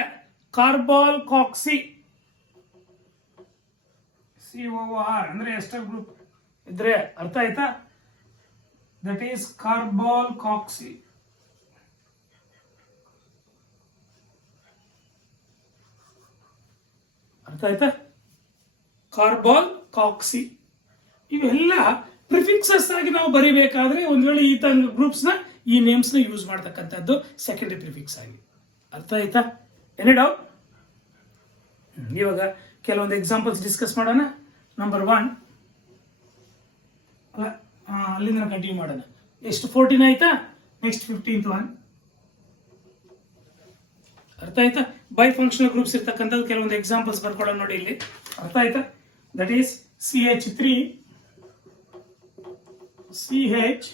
ಕಾರ್ಬಾಲ್ ಕಾಕ್ಸಿ. COR ಅಂದ್ರೆ ಎಸ್ಟರ್ ಗ್ರೂಪ್ ಇದ್ರೆ, ಅರ್ಥ ಆಯ್ತಾ? That is carbalkoxy. ಅರ್ಥ ಆಯ್ತಾ? ಕಾರ್ಬಾಲ್ ಕಾಕ್ಸಿ. ಇವೆಲ್ಲ ಪ್ರಿಫಿಕ್ಸಸ್ ಆಗಿ ನಾವು ಬರಿಬೇಕಾದ್ರೆ ಒಂದ್ ವೇಳೆ ಈ ತರ ಗ್ರೂಪ್ಸ್ ನ ಈ ನೇಮ್ಸ್ ನ ಯೂಸ್ ಮಾಡ್ತಕ್ಕಂಥದ್ದು ಸೆಕೆಂಡರಿ ಪ್ರಿಫಿಕ್ಸ್ ಆಗಿ. ಅರ್ಥ ಆಯ್ತಾ? Any doubt? ಇವಾಗ ಕೆಲವೊಂದು ಎಕ್ಸಾಂಪಲ್ಸ್ ಡಿಸ್ಕಸ್ ಮಾಡೋಣ. ನಂಬರ್ 1 ಅಲ್ಲಿಂದ ಕಂಟಿನ್ಯೂ ಮಾಡೋಣ. ಎಷ್ಟು? 14 ಆಯ್ತಾ? Next 15th one. ಅರ್ಥ ಆಯ್ತಾ? ಬೈ ಫಂಕ್ಷನಲ್ ಗ್ರೂಪ್ಸ್ ಇರ್ತಕ್ಕಂಥದ್ದು ಕೆಲವೊಂದು ಎಕ್ಸಾಂಪಲ್ಸ್ ಬರ್ಕೊಳ್ಳೋಣ ನೋಡಿ ಇಲ್ಲಿ. ಅರ್ಥ ಆಯ್ತಾ? That is CH3 CH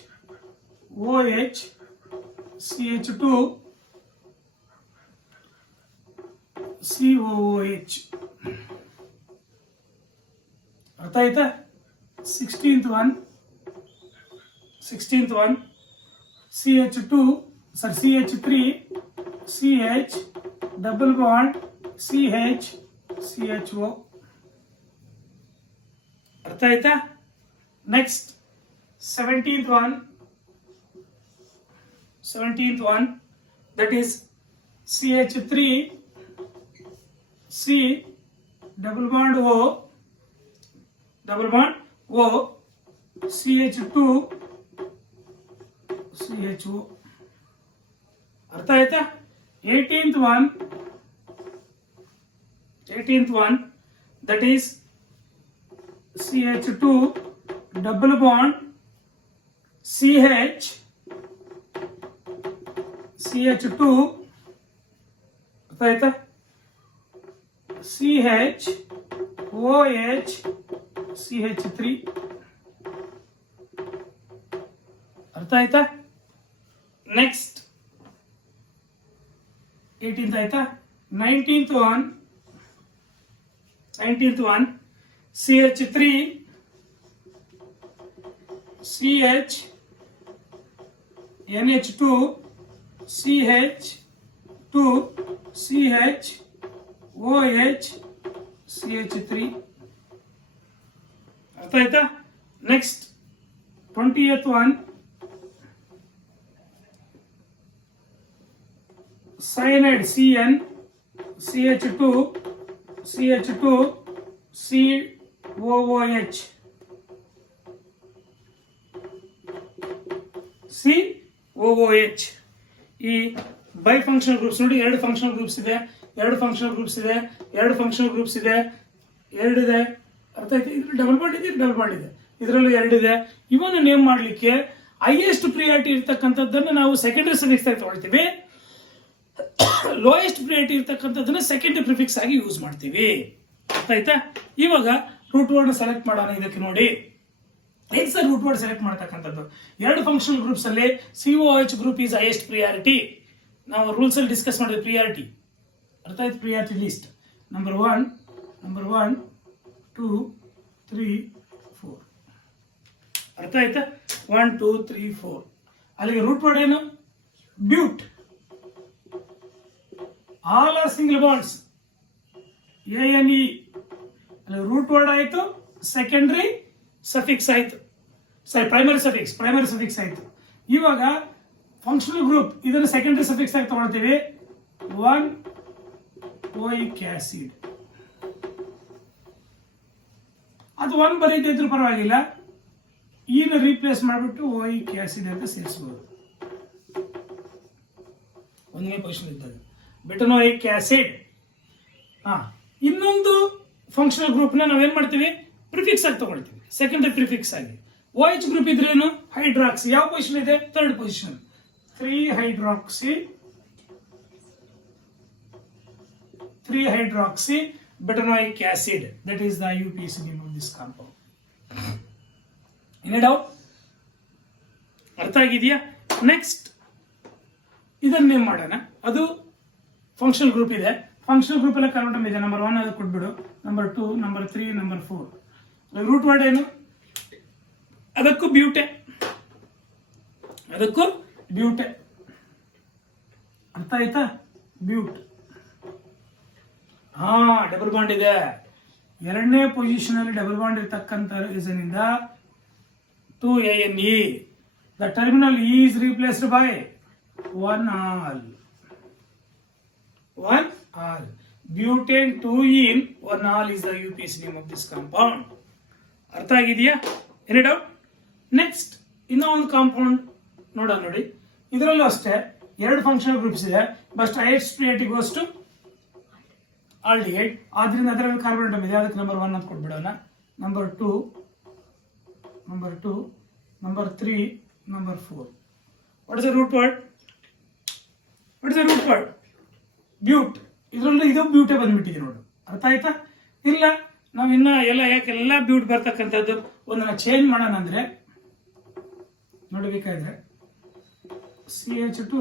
OH CH2 COOH. ಅರ್ಥ ಆಯ್ತಾ? 16th one CH2 CH3 CH double bond CH CHO. ಅರ್ಥ ಆಯ್ತಾ? Next, 17th one, that is CH3 C double bond O CH2 CHO. ಅರ್ಥ ಆಯ್ತಾ? 18th one, that is CH2 double bond CH2 ಅರ್ಥ ಆಯ್ತಾ? CH CH3 ಅರ್ಥ ಆಯ್ತಾ? Next 18th ಆಯ್ತಾ? 19th one, CH3 CH NH2 CH2 CH OH CH3 ಅರ್ಥ ಆಯ್ತಾ? Next 20th one, cyanide CN CH2 COOH COOH. ಈ ಬೈ ಫಂಕ್ಷನಲ್ ಗ್ರೂಪ್ಸ್ ನೋಡಿ, ಎರಡು ಫಂಕ್ಷನಲ್ ಗ್ರೂಪ್ಸ್ ಇದೆ, ಎರಡು ಇದೆ. ಅರ್ಥ ಆಯ್ತು? ಇದ್ರಲ್ಲಿ ಡಬಲ್ ಬಾಂಡ್ ಇದೆ, ಇದರಲ್ಲೂ ಎರಡಿದೆ. ಇವನ್ನ ನೇಮ್ ಮಾಡಲಿಕ್ಕೆ ಹೈಯೆಸ್ಟ್ ಪ್ರಿಯಾರಿಟಿ ಇರ್ತಕ್ಕಂಥದ್ದನ್ನು ನಾವು ಸೆಕೆಂಡರಿ ಸಫಿಕ್ಸ್ ಆಗಿ ತಗೊಳ್ತೀವಿ, ಲೋಯೆಸ್ಟ್ ಪ್ರಿಯಾರಿಟಿ ಇರ್ತಕ್ಕಂಥದ್ದನ್ನ ಸೆಕೆಂಡರಿ ಪ್ರಿಫಿಕ್ಸ್ ಆಗಿ ಯೂಸ್ ಮಾಡ್ತೀವಿ. ಅರ್ಥ ಆಯ್ತಾ? ಇವಾಗ ರೂಟ್ ವರ್ಡ್ ಸೆಲೆಕ್ಟ್ ಮಾಡೋಣ. ಇದಕ್ಕೆ ನೋಡಿ, ಏನ್ ಸರ್ ರೂಟ್ ವರ್ಡ್ ಸೆಲೆಕ್ಟ್ ಮಾಡ್ತಕ್ಕಂಥದ್ದು? ಎರಡು ಫಂಕ್ಷನಲ್ ಗ್ರೂಪ್ಸ್ ಅಲ್ಲಿ COH group is highest priority. ನಾವು ರೂಲ್ಸ್ ಅಲ್ಲಿ ಡಿಸ್ಕಸ್ ಮಾಡಿದ್ವಿ ಪ್ರಿಯಾರಿಟಿ. ಅರ್ಥ ಆಯ್ತು? Priority list number 1, 2, 3, 4. ಅರ್ಥ ಆಯ್ತಾ? 1, 2, 3, 4. ಅಲ್ಲಿಗೆ ರೂಟ್ ವರ್ಡ್ ಏನು? But. All are single bonds ANE. ಅಲ್ಲಿ ರೂಟ್ ವರ್ಡ್ ಆಯ್ತು, ಸೆಕೆಂಡರಿ ಸಫಿಕ್ಸ್ ಆಯ್ತು, ಪ್ರೈಮರಿ ಸಫಿಕ್ಸ್ ಆಯ್ತು. ಇವಾಗ ಫಂಕ್ಷನಲ್ ಗ್ರೂಪ್ ಇದನ್ನು ಸೆಕೆಂಡರಿ ಸಫಿಕ್ಸ್ ಆಗಿ ತಗೊಳ್ತೀವಿ. 1 ಓಯಿಕ್ ಆಸಿಡ್. ಅದು 1 ಬರೀದೇ ಇದ್ರೂ ಪರವಾಗಿಲ್ಲ, ಈನ ರೀಪ್ಲೇಸ್ ಮಾಡಿಬಿಟ್ಟು ಓಯಿಕ್ ಆಸಿಡ್ ಅಂತ ಸೇರಿಸಬಹುದು. 1ನೇ ಪೊಸಿಷನ್ ಇದ್ದಾಗ ಬೆಟನೋಯಿಕ್ ಆಸಿಡ್. ಇನ್ನೊಂದು ಫಂಕ್ಷನಲ್ ಗ್ರೂಪ್ನ ನಾವೇನ್ ಮಾಡ್ತೀವಿ? ಪ್ರಿಫಿಕ್ಸ್ ಆಗಿ ತಗೊಳ್ತೀವಿ, ಸೆಕೆಂಡರಿ ಪ್ರಿಫಿಕ್ಸ್ ಆಗಿ. OH ಗ್ರೂಪ್ ಇದ್ರೇನು? ಹೈಡ್ರಾಕ್ಸಿ. ಯಾವ ಪೊಸಿಷನ್ ಇದೆ? 3rd position. 3 hydroxy betanoic acid. That is the UPAC name of this compound. Any doubt? ಅರ್ಥ ಆಗಿದೆಯಾ? ನೆಕ್ಸ್ಟ್ ಇದನ್ನ ನೇಮ್ ಮಾಡೋಣ. ಅದು ಫಂಕ್ಷನಲ್ ಗ್ರೂಪ್ ಇದೆ. ಫಂಕ್ಷನಲ್ ಗ್ರೂಪ್ ಎಲ್ಲ ಕನ್ವರ್ಟ್ ಇದೆ. ನಂಬರ್ 1 ಅದಕ್ಕೆ ಕೊಟ್ಬಿಡು, number 2, number 3, number 4. Root word ಏನು? ಅದಕ್ಕೂ ಬ್ಯೂಟೆ. ಅರ್ಥ ಆಯ್ತಾ? ಬ್ಯೂಟ್. ಡಬಲ್ ಬಾಂಡ್ ಇದೆ. 2ನೇ ಪೊಸಿಷನ್ ಅಲ್ಲಿ ಡಬಲ್ ಬಾಂಡ್ ಇರತಕ್ಕಂಥ ರೀಸನ್ ಇಂದ 2 ANE. The terminal E is replaced by 1 all. Butane 2-ene 1 all is the UPAC name of this compound. ಅರ್ಥ ಆಗಿದೆಯಾ? Any doubt? ನೆಕ್ಸ್ಟ್ ಇನ್ನೂ ಒಂದು ಕಾಂಪೌಂಡ್ ನೋಡಿ. ಇದರಲ್ಲೂ ಅಷ್ಟೇ ಎರಡು ಫಂಕ್ಷನಲ್ ಗ್ರೂಪ್ಸ್ ಇದೆ. But highest priority goes to aldehyde. ಆದ್ರಿಂದ ಅದರಲ್ಲಿ ಕಾರ್ಬನ್ ಅಟಮ್ ಇದೆ, ಅದಕ್ಕೆ ನಂಬರ್ 1 ಅಂತ ಕೊಟ್ಬಿಡೋಣ. Number 2, number 3, number 4. What is the root word? But. ಇದರಲ್ಲೂ ಇದು ಬ್ಯೂಟೇ ಬಂದ್ಬಿಟ್ಟಿದೆ ನೋಡು. ಅರ್ಥ ಆಯ್ತಾ? ಇಲ್ಲ ನಾವು ಇನ್ನ ಯಾಕೆಲ್ಲ ಬ್ಯೂಟ್ ಬರ್ತಕ್ಕಂಥದ್ದು ಒಂದನ್ನ ಚೇಂಜ್ ಮಾಡೋಣ ಅಂದ್ರೆ ನೋಡಬೇಕಾದ್ರೆ CH2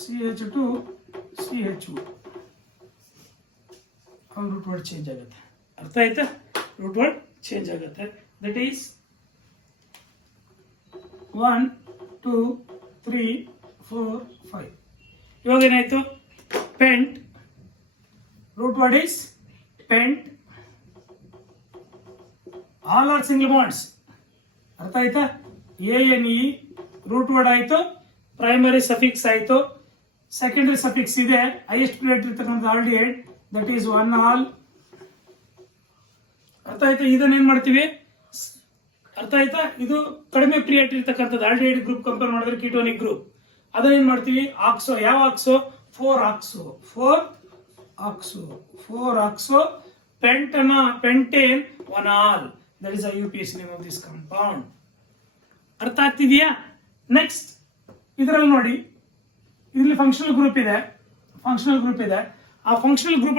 CHO root word change ಆಗುತ್ತೆ. ಅರ್ಥ ಆಯ್ತಾ? ರೂಟ್ ವರ್ಡ್ ಚೇಂಜ್ ಆಗುತ್ತೆ. That is 1, 2, 3, 4, 5. ಇವಾಗ ಏನಾಯ್ತು? Pent. Root word is pent. All are single bonds. ಅರ್ಥ ಆಯ್ತಾ? ANE ರೂಟ್ ವರ್ಡ್ ಆಯ್ತು, ಪ್ರೈಮರಿ ಸಫಿಕ್ಸ್ ಆಯ್ತು, ಸೆಕೆಂಡರಿ ಸಫಿಕ್ಸ್ ಇದೆ, ಹೈಯೆಸ್ಟ್ ಪ್ರಿಯಾರಿಟಿ ಇರ್ತಕ್ಕಂಥ ಆಲ್ಡಿಹೈಡ್, ದಟ್ ಈಸ್ 1 ಆಲ್. ಅರ್ಥ ಆಯ್ತಾ? ಇದನ್ನ ಏನ್ ಮಾಡ್ತೀವಿ? ಅರ್ಥ ಆಯ್ತಾ? ಇದು ಕಡಿಮೆ ಪ್ರಿಯಾರಿಟಿ ಇರ್ತಕ್ಕಂಥದ್ದು ಆಲ್ಡಿಹೈಡ್ ಗ್ರೂಪ್ ಕಂಪೇರ್ ಮಾಡಿದ್ರೆ ಕೀಟೋನಿಕ್ ಗ್ರೂಪ್. ಅದನ್ನ ಏನ್ ಮಾಡ್ತೀವಿ? ಆಕ್ಸೋ. ಯಾವ ಆಕ್ಸೋ? 4 ಆಕ್ಸೋ. 4 ಆಕ್ಸೋ pentane 1 all. That is IUPAC name of this compound. ಅರ್ಥ ಆಗ್ತಿದೆಯಾ? ನೆಕ್ಸ್ಟ್ ಇದರಲ್ಲಿ ನೋಡಿ, ಇಲ್ಲಿ ಫಂಕ್ಷನಲ್ ಗ್ರೂಪ್ ಇದೆ. ಆ ಫಂಕ್ಷನಲ್ ಗ್ರೂಪ್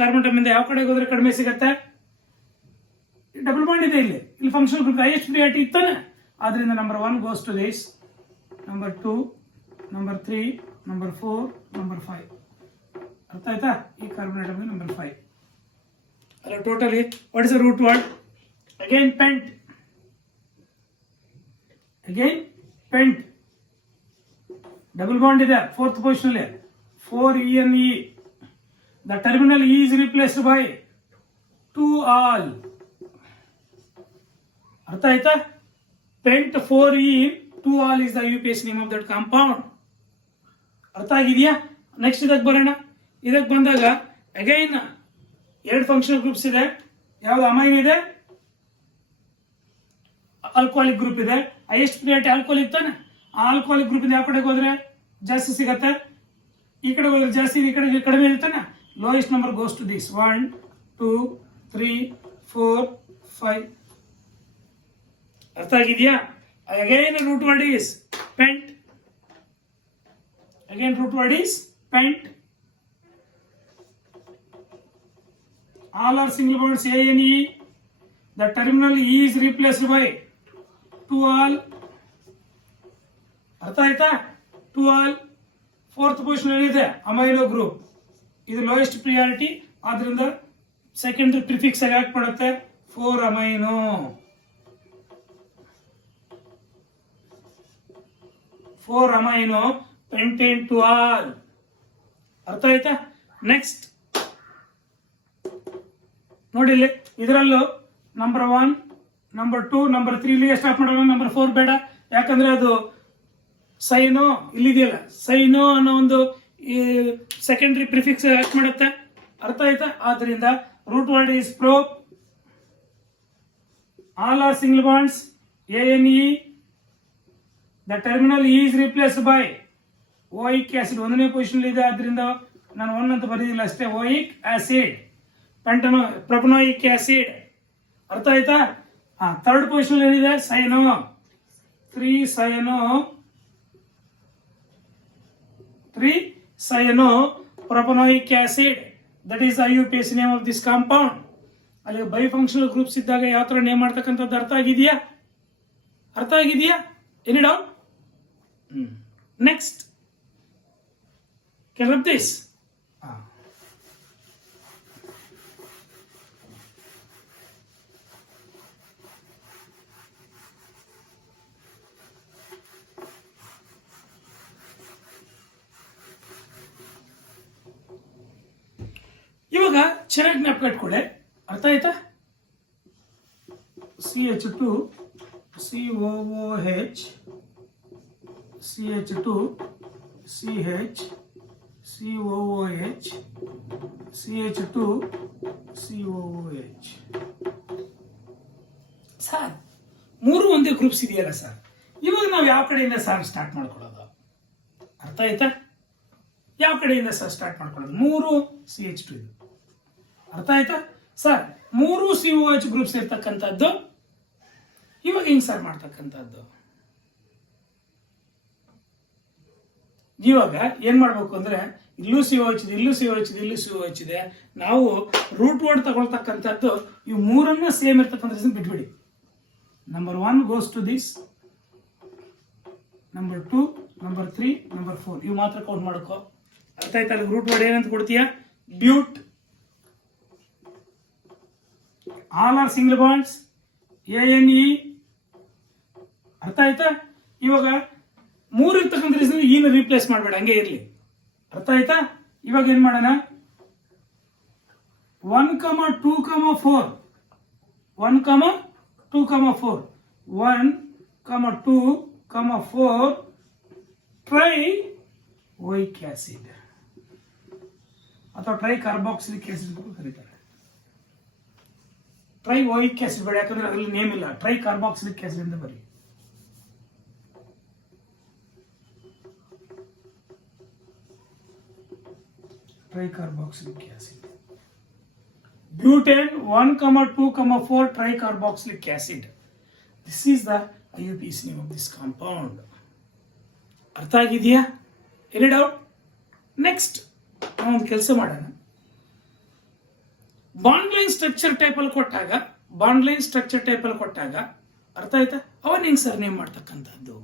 ಕಾರ್ಬನ್ ಯಾವ ಕಡೆಗೆ ಹೋದ್ರೆ ಕಡಿಮೆ ಸಿಗತ್ತೆ? ಡಬಲ್ ಬಾಂಡ್ ಇದೆ ಇಲ್ಲಿ ಫಂಕ್ಷನಲ್ ಗ್ರೂಪ್ ಹೈಯೆಸ್ಟ್ ಪ್ರಿಯಾರಿಟಿ ಇತ್ತಾನೆ. ಆದ್ರಿಂದ number 1 goes to this, number 2, number 3, number 4, number 5. ಅರ್ಥ ಆಯ್ತಾ? ಈ ಕಾರ್ಬನ್ ಐಟಮ್ ನಂಬರ್ 5. ಅಲ್ಲ totally what is the root word? Again pent. Double bond ಇದೆ 4th ಪೊಸಿಷನ್ ಅಲ್ಲಿ. 4ENE. The terminal E is replaced by 2 ol. ಅರ್ಥ ಆಯ್ತಾ? Pent 4E 2 ol is the IUPAC name of that compound. ಅರ್ಥ ಆಗಿದೆಯಾ? Next ಇದಕ್ಕೆ ಬರೋಣ. ಇದಕ್ಕೆ ಬಂದಾಗ ಅಗೈನ್ 2 ಫಂಕ್ಷನಲ್ ಗ್ರೂಪ್ಸ್ ಇದೆ. ಯಾವ್ದು? ಅಮೈನ್ ಇದೆ, ಆಲ್ಕೋಹಾಲಿಕ್ ಗ್ರೂಪ್ ಇದೆ. ಹೈಯೆಸ್ಟ್ ಪ್ರಿಯಾರಿಟಿ ಆಲ್ಕೋಹಾಲಿಕ್ ತಾನೆ. ಆ ಆಲ್ಕೋಹಾಲಿಕ್ ಗ್ರೂಪ್ ಯಾವ ಕಡೆಗೆ ಹೋದ್ರೆ ಜಾಸ್ತಿ ಸಿಗತ್ತೆ? ಈ ಕಡೆ ಹೋದ್ರೆ ಜಾಸ್ತಿ, ಈ ಕಡೆ ಕಡಿಮೆ ಇರ್ತಾನೆ. Lowest number goes to this 1, 2, 3, 4, 5. ಅರ್ಥ ಆಗಿದೆಯಾ? Again root word is pent. All are single bonds ANE. The terminal E is replaced by 2 ol. ಅರ್ಥ ಆಯ್ತಾ? 2 ಆಲ್ 4th ಪೊಸಿಷನ್ ಇದೆ ಅಮೈನೋ ಗ್ರೂಪ್. ಇದು ಲೋಯೆಸ್ಟ್ ಪ್ರಿಯಾರಿಟಿ, ಆದ್ರಿಂದ ಸೆಕೆಂಡರಿ ಪ್ರಿಫಿಕ್ಸ್ ಆಗಿ act ಮಾಡುತ್ತೆ 4 amino. Pentane 2 ol. ಅರ್ಥ ಆಯ್ತಾ? ನೆಕ್ಸ್ಟ್ ನೋಡಿ, ಇದರಲ್ಲೂ ನಂಬರ್ 1, ನಂಬರ್ 2, ನಂಬರ್ 3 ಇಲ್ಲಿಗೆ ಸ್ಟಾಪ್ ಮಾಡೋಣ. ನಂಬರ್ 4 ಬೇಡ, ಯಾಕಂದ್ರೆ ಅದು ಸೈನೋ ಇಲ್ಲಿದೆಯಲ್ಲ, ಸೈನೋ ಅನ್ನೋ ಒಂದು ಸೆಕೆಂಡರಿ ಪ್ರಿಫಿಕ್ಸ್ ಆಕ್ಟ್ ಮಾಡುತ್ತೆ. ಅರ್ಥ ಆಯ್ತಾ? ಆದ್ರಿಂದ root word is pro. All are single bonds ANE. The terminal E is replaced by oic acid. 1ನೇ ಪೊಸಿಷನ್ ಇದೆ, ಆದ್ರಿಂದ ನಾನು 1 ಅಂತ ಬರೀದಿಲ್ಲ ಅಷ್ಟೇ. Oic acid, propanoic acid. ಅರ್ಥ ಆಯ್ತಾ? 3rd ಪೊಸಿಷನ್ ಏನಿದೆ? Cyano. 3 cyano propanoic acid. That is IUPAC name of this compound. ಅಲ್ಲಿ ಬೈ ಫಂಕ್ಷನಲ್ ಗ್ರೂಪ್ಸ್ ಇದ್ದಾಗ ಯಾವ ತರ ನೇಮ್ ಮಾಡ್ತಕ್ಕಂಥದ್ದು ಅರ್ಥ ಆಗಿದೆಯಾ? Any doubt? Next can rub this. ಇವಾಗ ಚೆನ್ನಾಗಿ ಜ್ಞಾಪಕ ಇಟ್ಕೊಳ್ಳಿ. ಅರ್ಥ ಆಯ್ತಾ? CH2 COOH CH2 CH COOH CH2 COOH. Sir 3 ಒಂದೇ ಗ್ರೂಪ್ಸ್ ಇದೆಯಲ್ಲ ಸರ್. ಇವಾಗ ನಾವು ಯಾವ ಕಡೆಯಿಂದ ಸರ್ ಸ್ಟಾರ್ಟ್ ಮಾಡ್ಕೊಳ್ಳೋದು? ಅರ್ಥ ಆಯ್ತಾ? ಯಾವ ಕಡೆಯಿಂದ ಸರ್ ಸ್ಟಾರ್ಟ್ ಮಾಡ್ಕೊಳ್ಳೋದು? 3 CH2 ಇದು. ಅರ್ಥ ಆಯ್ತಾ ಸರ್? 3 COH ಗ್ರೂಪ್ಸ್ ಇರ್ತಕ್ಕಂಥದ್ದು. ಇವಾಗ ಹೆಂಗ್ ಸರ್ ಮಾಡ್ತಕ್ಕಂಥದ್ದು? ಇವಾಗ ಏನ್ ಮಾಡ್ಬೇಕು ಅಂದ್ರೆ, ಇಲ್ಲೂ COH ಇದೆ, ಇಲ್ಲೂ COH ಇದೆ, ಇಲ್ಲೂ COH ಇದೆ. ನಾವು ರೂಟ್ ವರ್ಡ್ ತಗೊಳ್ತಕ್ಕಂಥದ್ದು ಇವು 3 ಸೇಮ್ ಇರ್ತಕ್ಕಂಥ ಬಿಟ್ಬಿಡಿ. Number 1 goes to this, number 2, number 3, number 4 ಇವು ಮಾತ್ರ ಕೌಂಟ್ ಮಾಡ್ಕೋ. ಅರ್ಥ ಆಯ್ತಾ? ಅಲ್ಲಿ ರೂಟ್ ವರ್ಡ್ ಏನಂತ ಕೊಡ್ತೀಯ? But. All are single bonds ANE. ಅರ್ಥ ಆಯ್ತಾ? ಇವಾಗ 3 ಇರ್ತಕ್ಕಂಥ ರೀಸನ್ ಏನು ರೀಪ್ಲೇಸ್ ಮಾಡಬೇಡ, ಹಂಗೆ ಇರಲಿ. ಅರ್ಥ ಆಯ್ತಾ? ಇವಾಗ ಏನ್ ಮಾಡೋಣ? 1, 2, 4 1, 2, 4 1, 2, 4 ಟ್ರೈ ಓಯಿಕ್ ಆಸಿಡ್ ಅಥವಾ ಟ್ರೈ ಕಾರ್ಬಾಕ್ಸಿಲಿಕ್ ಆಸಿಡ್ ಅಂತ ಕರೀತಾರೆ. ಟ್ರೈ ಓಯಿಕ್ ಆಸಿಡ್ ಬೇಡ, ಯಾಕಂದ್ರೆ ಅದರಲ್ಲಿ ನೇಮ್ ಇಲ್ಲ. ಟ್ರೈ ಕಾರ್ಬಾಕ್ಸಿಲಿಕ್ ಆಸಿಡ್ ಅಂತ ಬರೀ. Tricarboxylic acid. Butane 1, 2, 4 tricarboxylic acid. This is the IUPAC name of this compound. ಅರ್ಥ ಆಗಿದೆಯಾ? Any doubt? ನೆಕ್ಸ್ಟ್ ನಾವು ಒಂದು ಕೆಲಸ ಮಾಡೋಣ. ಬಾಂಡ್ ಲೈನ್ ಸ್ಟ್ರಕ್ಚರ್ ಟೈಪಲ್ಲಿ ಕೊಟ್ಟಾಗ ಅರ್ಥ ಆಯ್ತಾ? ಅವನ್ ಹೆಂಗ್ ಸರ್ ನೇಮ್ ಮಾಡ್ತಕ್ಕಂಥದ್ದು?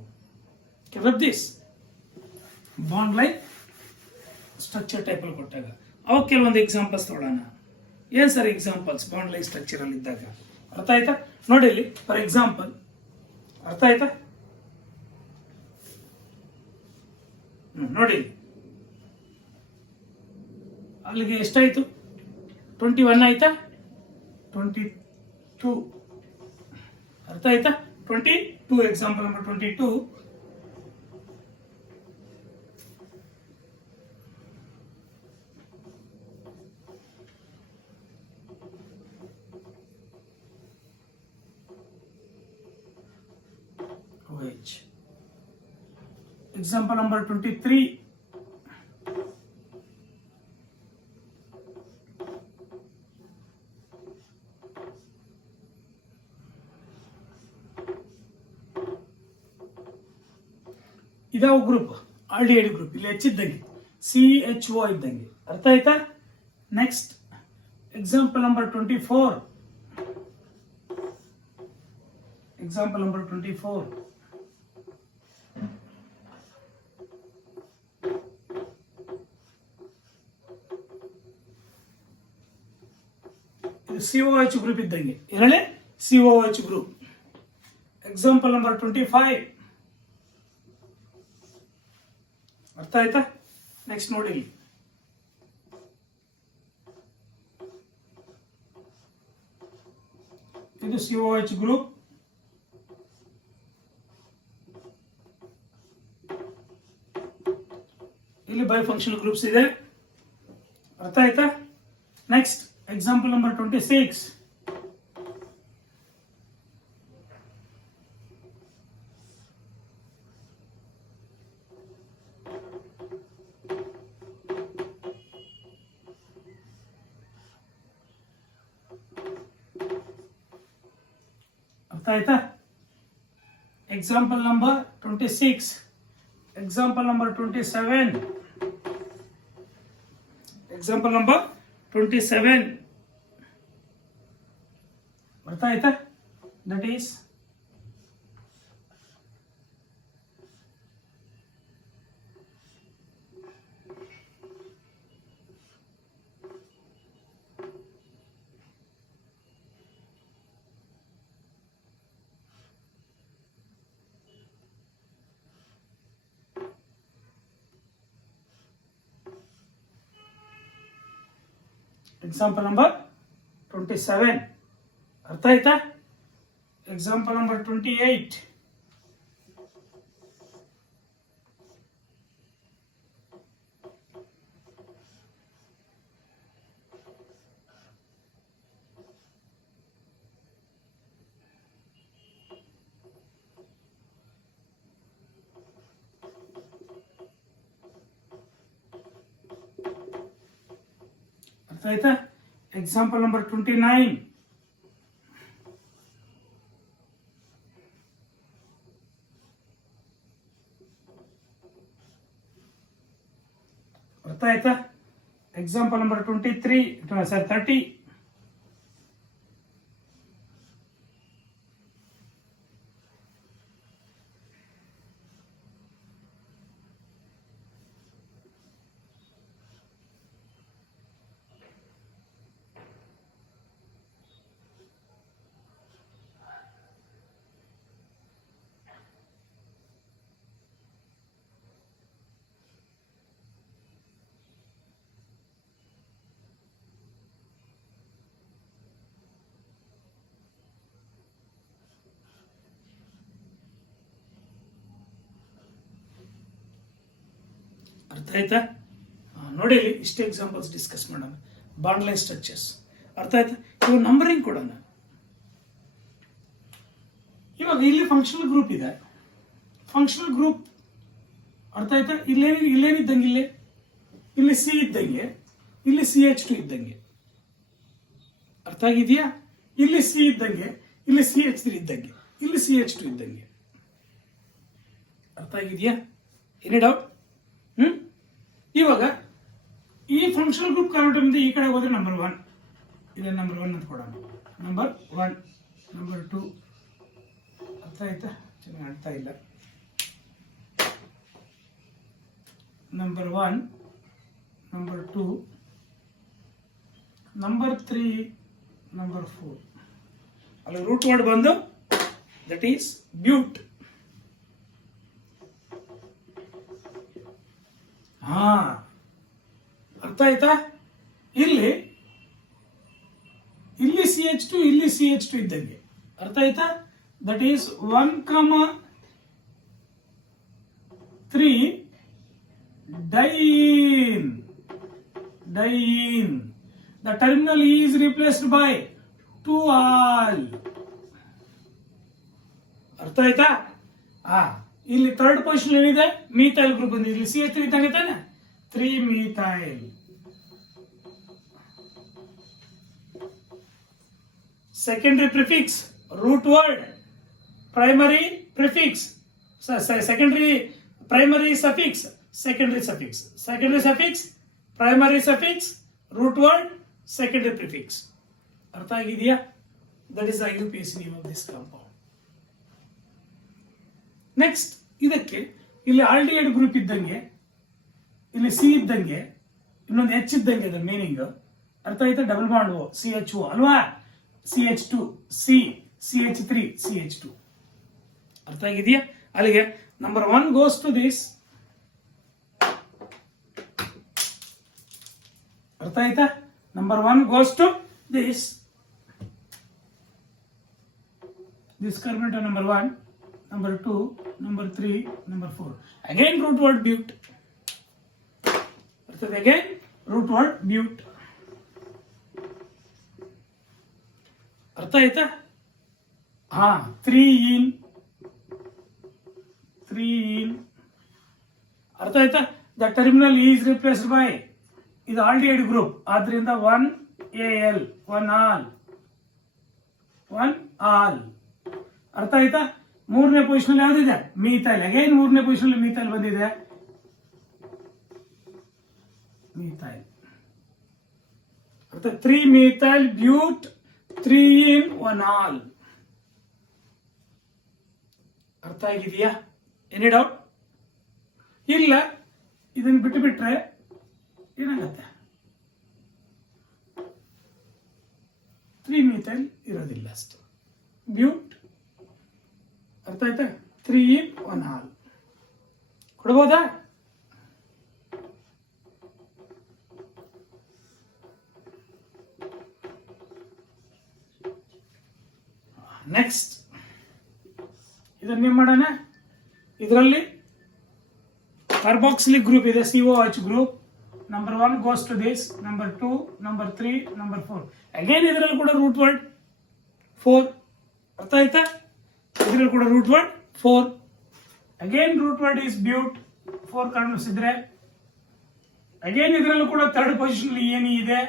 ದಿಸ್ ಬಾಂಡ್ ಲೈನ್ ಸ್ಟ್ರಕ್ಚರ್ ಟೈಪಲ್ಲಿ ಕೊಟ್ಟಾಗ ಅವಾಗ ಕೆಲವೊಂದು ಎಕ್ಸಾಂಪಲ್ಸ್ ತೊಗೊಳ್ಳೋಣ. ಏನ್ sir examples bond line structure ಅಲ್ಲಿ ಇದ್ದಾಗ? ಅರ್ಥ ಆಯ್ತಾ? ನೋಡಿ ಇಲ್ಲಿ ಫಾರ್ ಎಕ್ಸಾಂಪಲ್, ಅರ್ಥ ಆಯ್ತಾ? ನೋಡಿ ಅಲ್ಲಿಗೆ ಎಷ್ಟಾಯ್ತು? 21 ಆಯ್ತಾ? 22 ಅರ್ಥ ಆಯ್ತಾ? 22 example number 22. OH. Example number 23. ಇದಾವ ಗ್ರೂಪ್ ಆಲ್ಡಿಹೈಡ್ ಗ್ರೂಪ್. ಇಲ್ಲಿ ಹೆಚ್ಚಿದ್ದಂಗೆ CHO ಇದ್ದಂಗೆ. ಅರ್ಥ ಆಯ್ತಾ? Next example number 24. Example number 24. COH group ಇದ್ದಂಗೆ. ಏನೇಳಿ? COH group. Example number 25. ಅರ್ಥ ಆಯ್ತಾ? ನೆಕ್ಸ್ಟ್ ನೋಡಿ, ಇದು COH ಗ್ರೂಪ್. ಇಲ್ಲಿ ಬಯೋಫಂಕ್ಷನಲ್ ಗ್ರೂಪ್ಸ್ ಇದೆ. ಅರ್ಥ ಆಯ್ತಾ? Next example number 26. ಅರ್ಥ ಆಯ್ತಾ? Example number 26. Example number 27. Example number 27. ಅರ್ಥ ಆಯ್ತಾ? That is example number 27. ಅರ್ಥ ಆಯ್ತಾ? Example number 28. ಅರ್ಥ ಆಯ್ತಾ? Example number 29. ಅರ್ಥ ಆಯ್ತಾ? Example number 23 30. ಅರ್ಥ ಆಯ್ತಾ? ನೋಡಿ ಇಷ್ಟು ಎಕ್ಸಾಂಪಲ್ಸ್ ಡಿಸ್ಕಸ್ ಮಾಡೋಣ. ಬಾಂಡ್ ಲೈನ್ ಸ್ಟ್ರಕ್ಚರ್ಸ್ ಅರ್ಥ ಆಯ್ತಾ? ಇವಾಗ ನಂಬರಿಂಗ್ ಕೊಡೋಣ. ಇವಾಗ ಇಲ್ಲಿ ಫಂಕ್ಷನಲ್ ಗ್ರೂಪ್ ಇದೆ. ಫಂಕ್ಷನಲ್ ಗ್ರೂಪ್ ಅರ್ಥ ಆಯ್ತಾ? ಇಲ್ಲೇನಿದ್ದಂಗೆ ಇಲ್ಲಿ ಸಿ ಇದ್ದಂಗೆ, ಇಲ್ಲಿ CH2 ಇದ್ದಂಗೆ. ಅರ್ಥ ಆಗಿದೆಯಾ? ಇಲ್ಲಿ ಸಿ ಇದ್ದಂಗೆ, ಇಲ್ಲಿ CH3 ಇದ್ದಂಗೆ, ಇಲ್ಲಿ CH2 ಇದ್ದಂಗೆ. ಅರ್ಥ ಆಗಿದೆಯಾ? ಏನೇ ಡೌಟ್? ಇವಾಗ ಈ ಫಂಕ್ಷನಲ್ ಗ್ರೂಪ್ ಕಾನ್ವರ್ಟರ್ ಈ ಕಡೆ ಹೋದ್ರೆ ನಂಬರ್ 1 ಇದೆ, ನಂಬರ್ 1 ಅಂತ ಕೊಡೋಣ. ನಂಬರ್ 1, ನಂಬರ್ 2 ಅರ್ಥ ಆಯ್ತಾ? ಚೆನ್ನಾಗಿ ಅರ್ಥ ಇಲ್ಲ. Number 1, number 2, number 3, number 4. ಅಲ್ಲಿ ರೂಟ್ ವರ್ಡ್ ಬಂದು ದಟ್ ಈಸ್ ಬ್ಯೂಟ್. ಅರ್ಥ ಆಯ್ತಾ? ಇಲ್ಲಿ CH2, ಇಲ್ಲಿ CH2 ಇದ್ದಂಗೆ. ಅರ್ಥ ಆಯ್ತಾ? That is 1,3 diene. The terminal is replaced by 2 ಅರ್ಥ ಆಯ್ತಾ? ಇಲ್ಲಿ ಥರ್ಡ್ ಪೊಸಿಷನ್ ಏನಿದೆ? ಮೀಥೈಲ್ ಗ್ರೂಪ್ ಬಂದಿದೆ. ಇಲ್ಲಿ CH3 ಇದ್ದಂಗೆ ತಾನೆ, 3 methyl. Secondary prefix root word, primary prefix, secondary primary suffix, secondary suffix, secondary suffix, primary suffix, root word, secondary prefix. ಅರ್ಥ ಆಗಿದೆಯಾ? That is the IUPAC name of this compound. Next ಇದಕ್ಕೆ ಇಲ್ಲಿ aldehyde group ಇದ್ದಂಗೆ, ಇಲ್ಲಿ C ಇದ್ದಂಗೆ, ಇನ್ನೊಂದು H ಇದ್ದಂಗೆ. ಅದರ ಮೀನಿಂಗ್ ಅರ್ಥ ಆಯ್ತಾ? ಡಬಲ್ ಬಾಂಡ್ O, CHO ಅಲ್ವಾ? CH2, C, CH3, CH2. ಅರ್ಥ ಆಗಿದೆಯಾ? ಅಲ್ಲಿಗೆ ನಂಬರ್ 1 ಗೋಸ್ ಟು ದಿಸ್. ಅರ್ಥ ಆಯ್ತಾ? Number 1 goes to this carbon number 1, number 2, number 3, number 4. Again root word but. Again root word but. ಅರ್ಥ ಆಯ್ತಾ? 3 in. ಅರ್ಥ ಆಯ್ತಾ? The terminal is replaced by ಇದು ಆಲ್ಡಿಹೈಡ್ ಗ್ರೂಪ್, ಆದ್ರಿಂದ 1Al, 1 ಆಲ್. ಅರ್ಥ ಆಯ್ತಾ? ಮೂರನೇ ಪೊಸಿಷನ್ ಯಾವ್ದಿದೆ? ಮೀಥೈಲ್. ಅಗೈನ್ ಮೂರನೇ ಪೊಸಿಷನ್ ಮೀಥೈಲ್ ಬಂದಿದೆ. ಮೀಥೈಲ್ ಅರ್ಥ 3 ಮೀಥೈಲ್ ಬ್ಯೂಟ್, 3 in 1 ಆಲ್. ಅರ್ಥ ಆಗಿದೆಯಾ? Any doubt? ಇಲ್ಲ, ಇದನ್ನು ಬಿಟ್ಟು ಬಿಟ್ರೆ ಏನಾಗತ್ತೆ? 3 ಮೀಥೈಲ್ ಇರೋದಿಲ್ಲ ಅಷ್ಟು. ಬ್ಯೂಟ್ ಅರ್ಥ ಆಯ್ತಾ? 3 in 1 ಆಲ್ ಕೊಡ್ಬೋದಾ? ನೆಕ್ಸ್ಟ್ ಇದನ್ನೇ ಮಾಡೋಣ. ಇದರಲ್ಲಿ ಕಾರ್ಬಾಕ್ಸಿಲಿಕ್ ಗ್ರೂಪ್ ಇದೆ, COH group. Number 1 goes to this, number 2, number 3, number 4. Again ಇದರಲ್ಲಿ ಕೂಡ ರೂಟ್ ವರ್ಡ್ 4. ಅರ್ಥ ಆಯ್ತಾ? ಇದರಲ್ಲಿ ಕೂಡ root word 4. Again root word is but, 4 ಕಾಣಿಸಿದ್ರೆ. ಅಗೇನ್ ಇದರಲ್ಲೂ ಕೂಡ ಥರ್ಡ್ ಪೊಸಿಷನ್ ಏನಿ ಇದೆ.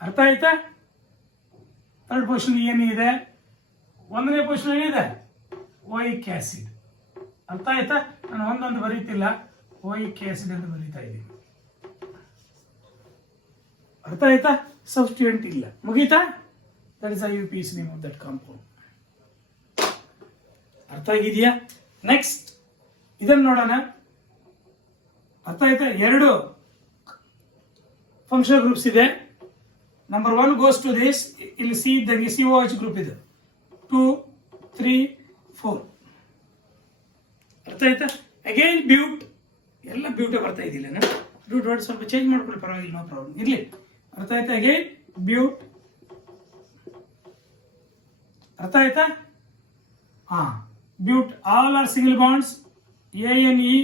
ಅರ್ಥ ಆಯ್ತಾ? ಥರ್ಡ್ ಪೊಸಿಷನ್ ಏನಿದೆ? ಒಂದನೇ ಪೊಸಿಷನ್ ಏನಿದೆ? ಓಯಿಕ್ ಆಸಿಡ್. ಅರ್ಥ ಆಯ್ತಾ? ನಾನು ಒಂದೊಂದು ಬರೀತಿಲ್ಲ, ಓಯಿಕ್ ಆಸಿಡ್ ಅಂತ ಬರೀತಾ ಇದ್ದೀನಿ. ಅರ್ಥ ಆಯ್ತಾ? ಸಬ್ಸ್ಟಿಟ್ಯೂಯೆಂಟ್ ಇಲ್ಲ. ಮುಗೀತಾ? That is IUPAC name of that compound. ಅರ್ಥ ಆಗಿದೆಯಾ? ನೆಕ್ಸ್ಟ್ ಇದನ್ನು ನೋಡೋಣ. ಅರ್ಥ ಆಯ್ತಾ? 2 ಫಂಕ್ಷನಲ್ ಗ್ರೂಪ್ಸ್ ಇದೆ. Number 1 goes to this. ಇಲ್ಲಿ ಸಿ ಇದ್ದಂಗೆ COH ಗ್ರೂಪ್ ಇದೆ. 2, 3, 4. ಅರ್ಥ ಆಯ್ತಾ? Again but. ಎಲ್ಲ ಬ್ಯೂಟೇ ಬರ್ತಾ ಇದ್ದಿಲ್ಲ. ಬ್ಯೂಟ್ ವರ್ಡ್ ಸ್ವಲ್ಪ ಚೇಂಜ್ ಮಾಡ್ಕೊಳ್ಳಿ, ಪರವಾಗಿಲ್ಲ, ನೋ ಪ್ರಾಬ್ಲಮ್, ಇರ್ಲಿ. ಅರ್ಥ ಆಯ್ತಾ? Again but. ಅರ್ಥ ಆಯ್ತಾ? But all are single bonds. ANE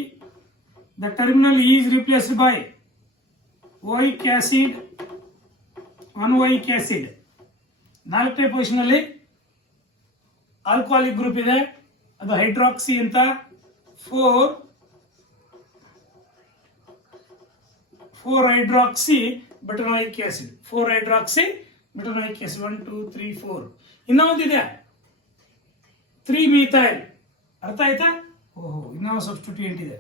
the terminal is replaced by oic acid, 1 oic acid. 4ನೇ ಪೊಸಿಷನ್ ಅಲ್ಲಿ ಆಲ್ಕೋಹಾಲಿಕ್ ಗ್ರೂಪ್ ಇದೆ, ಅದು ಹೈಡ್ರಾಕ್ಸಿ ಅಂತ. 4 hydroxy butanoic acid, 4 hydroxy butanoic acid. 1 2 3 4. ಇನ್ನೊಂದಿದೆ 3 ಮೀಥೈಲ್. ಅರ್ಥ ಆಯ್ತಾ? ಓಹೋ, ಇನ್ನೊಂದು ಸಬ್ಸ್ಟಿಟ್ಯೂಯೆಂಟ್ ಇದೆ.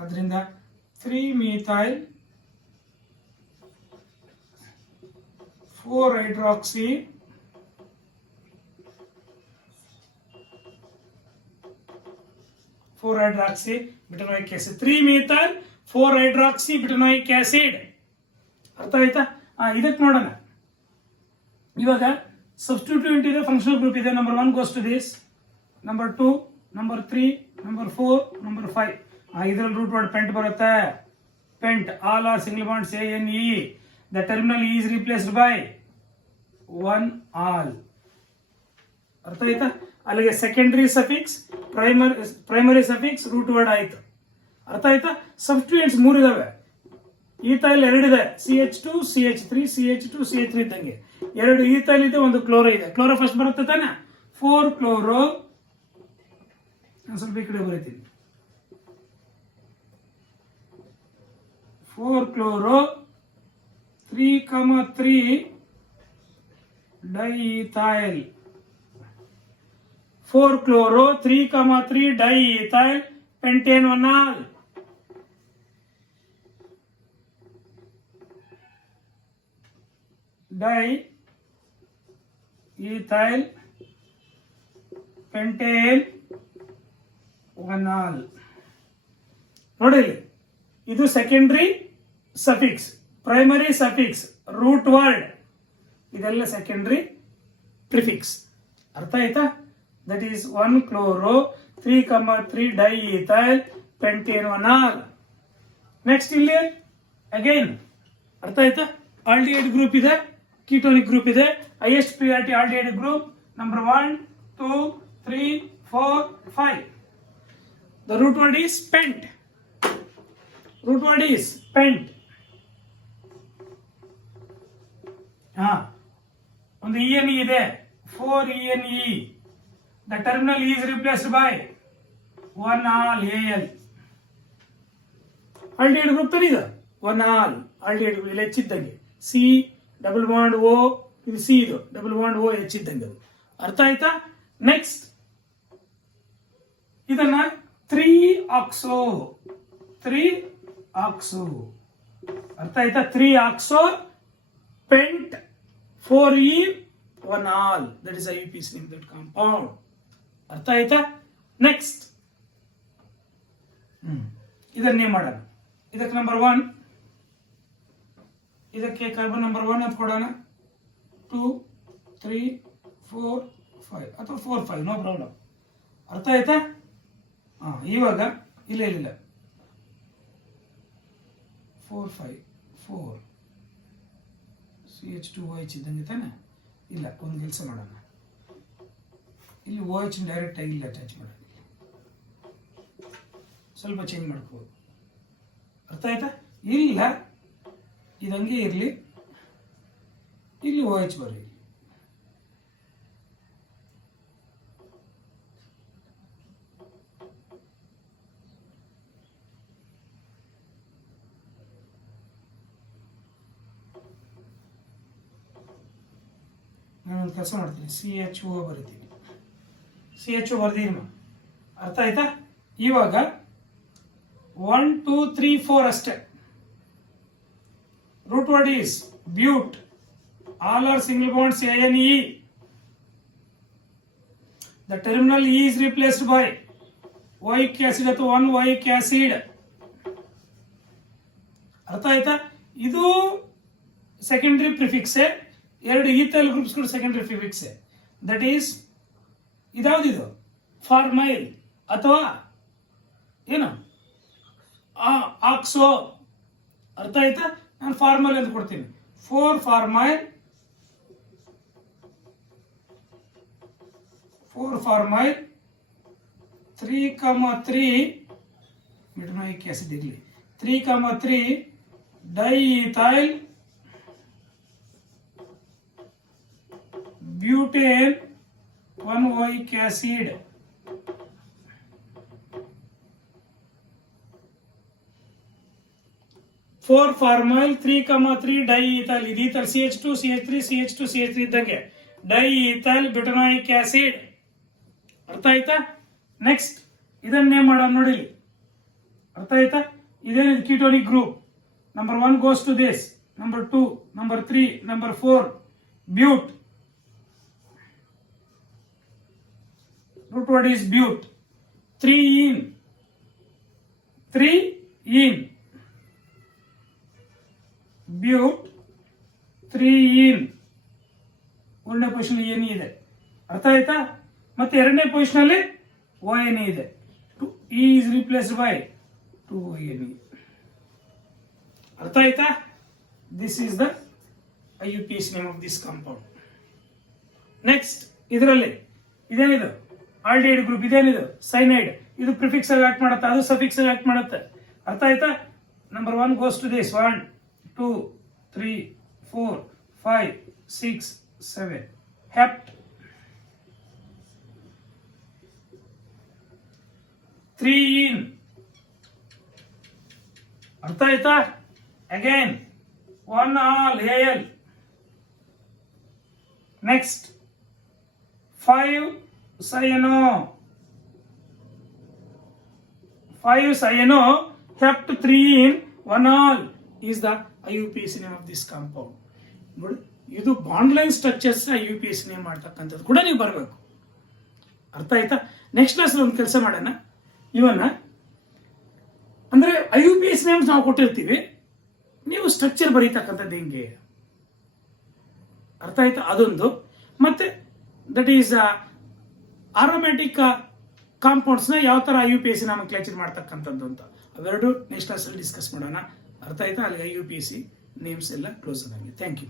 ಅದರಿಂದ 3 methyl 4 hydroxy 4 hydroxy butanoic acid. 3 methyl 4 hydroxy butanoic acid. ಅರ್ಥ ಆಯ್ತಾ? ಇದಕ್ಕೆ ನೋಡೋಣ. ಇವಾಗ ಸಬ್ಸ್ಟಿಟ್ಯೂಯೆಂಟ್ ಇದೆ, ಫಂಕ್ಷನಲ್ ಗ್ರೂಪ್ ಇದೆ. Number 1 goes to this, number 2, number 3, number 4, number 5. ಇದರಲ್ಲಿ ರೂಟ್ ವರ್ಡ್ ಪೆಂಟ್ ಬರುತ್ತೆ. Pent, all are single bonds ANE. The terminal is replaced by 1 al. ಅರ್ಥ ಆಯ್ತಾ? ಅಲ್ಲಿಗೆ secondary suffix, primary suffix, root word ಆಯ್ತು. ಅರ್ಥ ಆಯ್ತಾ? ಸಬ್ಸ್ಟಿಟ್ಯೂಯೆಂಟ್ಸ್ 3 ಇದಾವೆ. ಈಥೈಲ್ 2 ಇದೆ, CH2 CH3 CH2 CH3 ಇದ್ದಂಗೆ. 2 ಈಥೈಲ್ ಇದೆ, 1 ಕ್ಲೋರೋ ಇದೆ. ಕ್ಲೋರೋ ಫಸ್ಟ್ ಬರುತ್ತೆ ತಾನೆ. 4 ಕ್ಲೋರೋ, ಸ್ವಲ್ಪ ಈ ಕಡೆ ಬರೀತೀನಿ. 4 chloro 3,3 diethyl. 4 chloro 3,3 diethyl pentane 1 al. Di ethyl pentane 1 al. ನೋಡಿ, ಇದು secondary suffix, primary suffix, root word, ಇದೆಲ್ಲ ಸೆಕೆಂಡರಿ ಪ್ರಿಫಿಕ್ಸ್. ಅರ್ಥ ಆಯ್ತಾ? That is 1 chloro 3,3 diethyl pentane 1 al. Next ಇಲ್ಲಿ ಅಗೈನ್ ಅರ್ಥ ಆಯ್ತಾ? ಆಲ್ಡಿಹೈಡ್ ಗ್ರೂಪ್ ಇದೆ, ಕೀಟೋನಿಕ್ ಗ್ರೂಪ್ ಇದೆ. Highest priority aldehyde group number 1 2 3 4 5. The root word is pent. Root word is pent. ಒಂದು ENE ಇದೆ, 4 ENE. The terminal is replaced by 1 all AL. Aldehyde group ತಾನಿದೆ, 1 all aldehyde group. ಇಲ್ಲಿ ಹೆಚ್ಚಿದ್ದಂಗೆ C double bond O, ಇದು C, ಇದು double bond O ಹೆಚ್ಚಿದ್ದಂಗೆ ಅದು. ಅರ್ಥ ಆಯ್ತಾ? ನೆಕ್ಸ್ಟ್ ಇದನ್ನ 3 ಆಕ್ಸೋ. ಅರ್ಥ ಆಯ್ತಾ? 3 ಆಕ್ಸೋ ಪೆಂಟ್ 4E 1 all. That is IUPAC name, that compound. ಅರ್ಥ ಆಯ್ತಾ? ನೆಕ್ಸ್ಟ್ ಇದನ್ನೇ ಮಾಡೋಣ. ಇದಕ್ಕೆ ನಂಬರ್ 1, ಇದಕ್ಕೆ ಕಾರ್ಬನ್ ನಂಬರ್ 1 ಅಂತ ಕೊಡೋಣ. 2 3 4 5 ಅಥವಾ 4 5, ನೋ ಪ್ರಾಬ್ಲಮ್. ಅರ್ಥ ಆಯ್ತಾ? ಇವಾಗ ಇಲ್ಲ 4 5 4 CH2OH ಇದ್ದಂಗೆ ತಾನೆ. ಇಲ್ಲ, ಒಂದು ಕೆಲಸ ಮಾಡೋಣ, ಇಲ್ಲಿ OH ಡೈರೆಕ್ಟ್ ಆಗಿ ಇಲ್ಲಿ ಅಟ್ಯಾಚ್ ಮಾಡೋಣ. ಸ್ವಲ್ಪ ಚೇಂಜ್ ಮಾಡ್ಕೋಬೋದು. ಅರ್ಥ ಆಯ್ತಾ? ಇಲ್ಲ, ಇದಂಗೆ ಇರಲಿ, ಇಲ್ಲಿ OH ಬರೀ. ನಾನೊಂದು ಕೆಲಸ ಮಾಡ್ತೀನಿ, CHO ಬರೀತೀನಿ. CHO ಬರ್ದೀನಿ. ಅರ್ಥ ಆಯ್ತಾ? ಇವಾಗ 1 2 3 4 ಅಷ್ಟೇ. Root word is but, all are single bonds ANE. The terminal is replaced by oic acid ಅಥವಾ 1 ಓಯಿಕ್ ಆಸಿಡ್. ಅರ್ಥ ಆಯ್ತಾ? ಇದು ಸೆಕೆಂಡರಿ ಪ್ರಿಫಿಕ್ಸ್. 2 ಈಥೈಲ್ ಗ್ರೂಪ್ಸ್ ಕೂಡ ಸೆಕೆಂಡರಿ ಪ್ರಿಫಿಕ್ಸ್. ದಟ್ ಈಸ್ ಇದಾವುದಿದು, ಫಾರ್ಮೈಲ್ ಅಥವಾ ಏನು ಆಕ್ಸೋ. ಅರ್ಥ ಆಯ್ತಾ? ನಾನು ಫಾರ್ಮೈಲ್ ಅಂತ ಕೊಡ್ತೀನಿ. 4 ಫಾರ್ಮೈಲ್ 3,3 ಬ್ಯುಟಾನೋಯಿಕ್ ಆಸಿಡ್ ಇರಲಿ. 3,3 ಡೈಇಥೈಲ್ ಬ್ಯೂಟೇನ್ 1-oic acid. 4-formyl 3,3 ಡೈಇಥೈಲ್. ಇದು ethyl CH2 CH3 CH2 CH3 ಇದ್ದಂಗೆ ಡೈಇಥೈಲ್ ಬ್ಯುಟಾನೋಯಿಕ್ ಆಸಿಡ್. ಅರ್ಥ ಆಯ್ತಾ? ನೆಕ್ಸ್ಟ್ ಇದನ್ನ ನೇಮ್ ಮಾಡೋಣ ನೋಡಿ. ಅರ್ಥ ಆಯ್ತಾ? ಇದೇನಿದೆ ketonic group. Number 1 goes to this, number 2, number 3, number 4 but. root word is but. 3-ene but 3-ene. ಒಂದನೇ ಪೊಸಿಷನ್ ಏನಿ ಇದೆ. ಅರ್ಥ ಆಯ್ತಾ? ಮತ್ತೆ ಎರಡನೇ ಪೊಸಿಷನ್ ಅಲ್ಲಿ ONE ಇದೆ. E is replaced by 2ONE. ಅರ್ಥ ಆಯ್ತಾ? This is the IUPAC name of this compound. Next ಇದರಲ್ಲಿ ಇದೇನಿದು ಆಲ್ಡಿಹೈಡ್ ಗ್ರೂಪ್. ಇದೇನಿದು ಸೈನೈಡ್. ಇದು ಪ್ರಿಫಿಕ್ಸ್ ಆಗಿ ಆಕ್ಟ್ ಮಾಡುತ್ತೆ, ಅದು ಸಫಿಕ್ಸ್ ಆಗಿ ಆಕ್ಟ್ ಮಾಡುತ್ತೆ. ಅರ್ಥ ಆಯ್ತಾ? Number 1 goes to this 1, 2, 3, 4, 5, 6, 7 hept. 3-ene. ಅರ್ಥ ಆಯ್ತಾ? Again 1-all AL. Next 5-cyano hept 3-ene 1-all is the IUPAC name of this compound. ನೋಡಿ, ಇದು bond line structures IUPAC name ಮಾಡ್ತಕ್ಕಂಥದ್ದು ಕೂಡ ನೀವು ಬರಬೇಕು. ಅರ್ಥ ಆಯ್ತಾ? ನೆಕ್ಸ್ಟ್ ಕ್ಲಾಸ್ ಒಂದು ಕೆಲಸ ಮಾಡೋಣ. ಇವನ್ನ ಅಂದ್ರೆ IUPAC ನೇಮ್ಸ್ ನಾವು ಕೊಟ್ಟಿರ್ತೀವಿ, ನೀವು ಸ್ಟ್ರಕ್ಚರ್ ಬರೀತಕ್ಕಂಥದ್ದು ಹೆಂಗೆ. ಅರ್ಥ ಆಯ್ತಾ? ಅದೊಂದು. ಮತ್ತೆ ದಟ್ ಈಸ್ ಆರೋಮ್ಯಾಟಿಕ್ ಕಾಂಪೌಂಡ್ಸ್ನ ಯಾವ ತರ IUPAC ನಾಮಕ್ಲೇಚರ್ ಮಾಡ್ತಕ್ಕಂಥದ್ದು ಅಂತ ಅವೆರಡು ನೆಕ್ಸ್ಟ್ ಕ್ಲಾಸಲ್ಲಿ ಡಿಸ್ಕಸ್ ಮಾಡೋಣ. ಅರ್ಥ ಆಯ್ತಾ? ಅಲ್ಲಿ IUPAC ನೇಮ್ಸ್ ಎಲ್ಲ ಕ್ಲೋಸ್ ಆಗಿ. Thank you.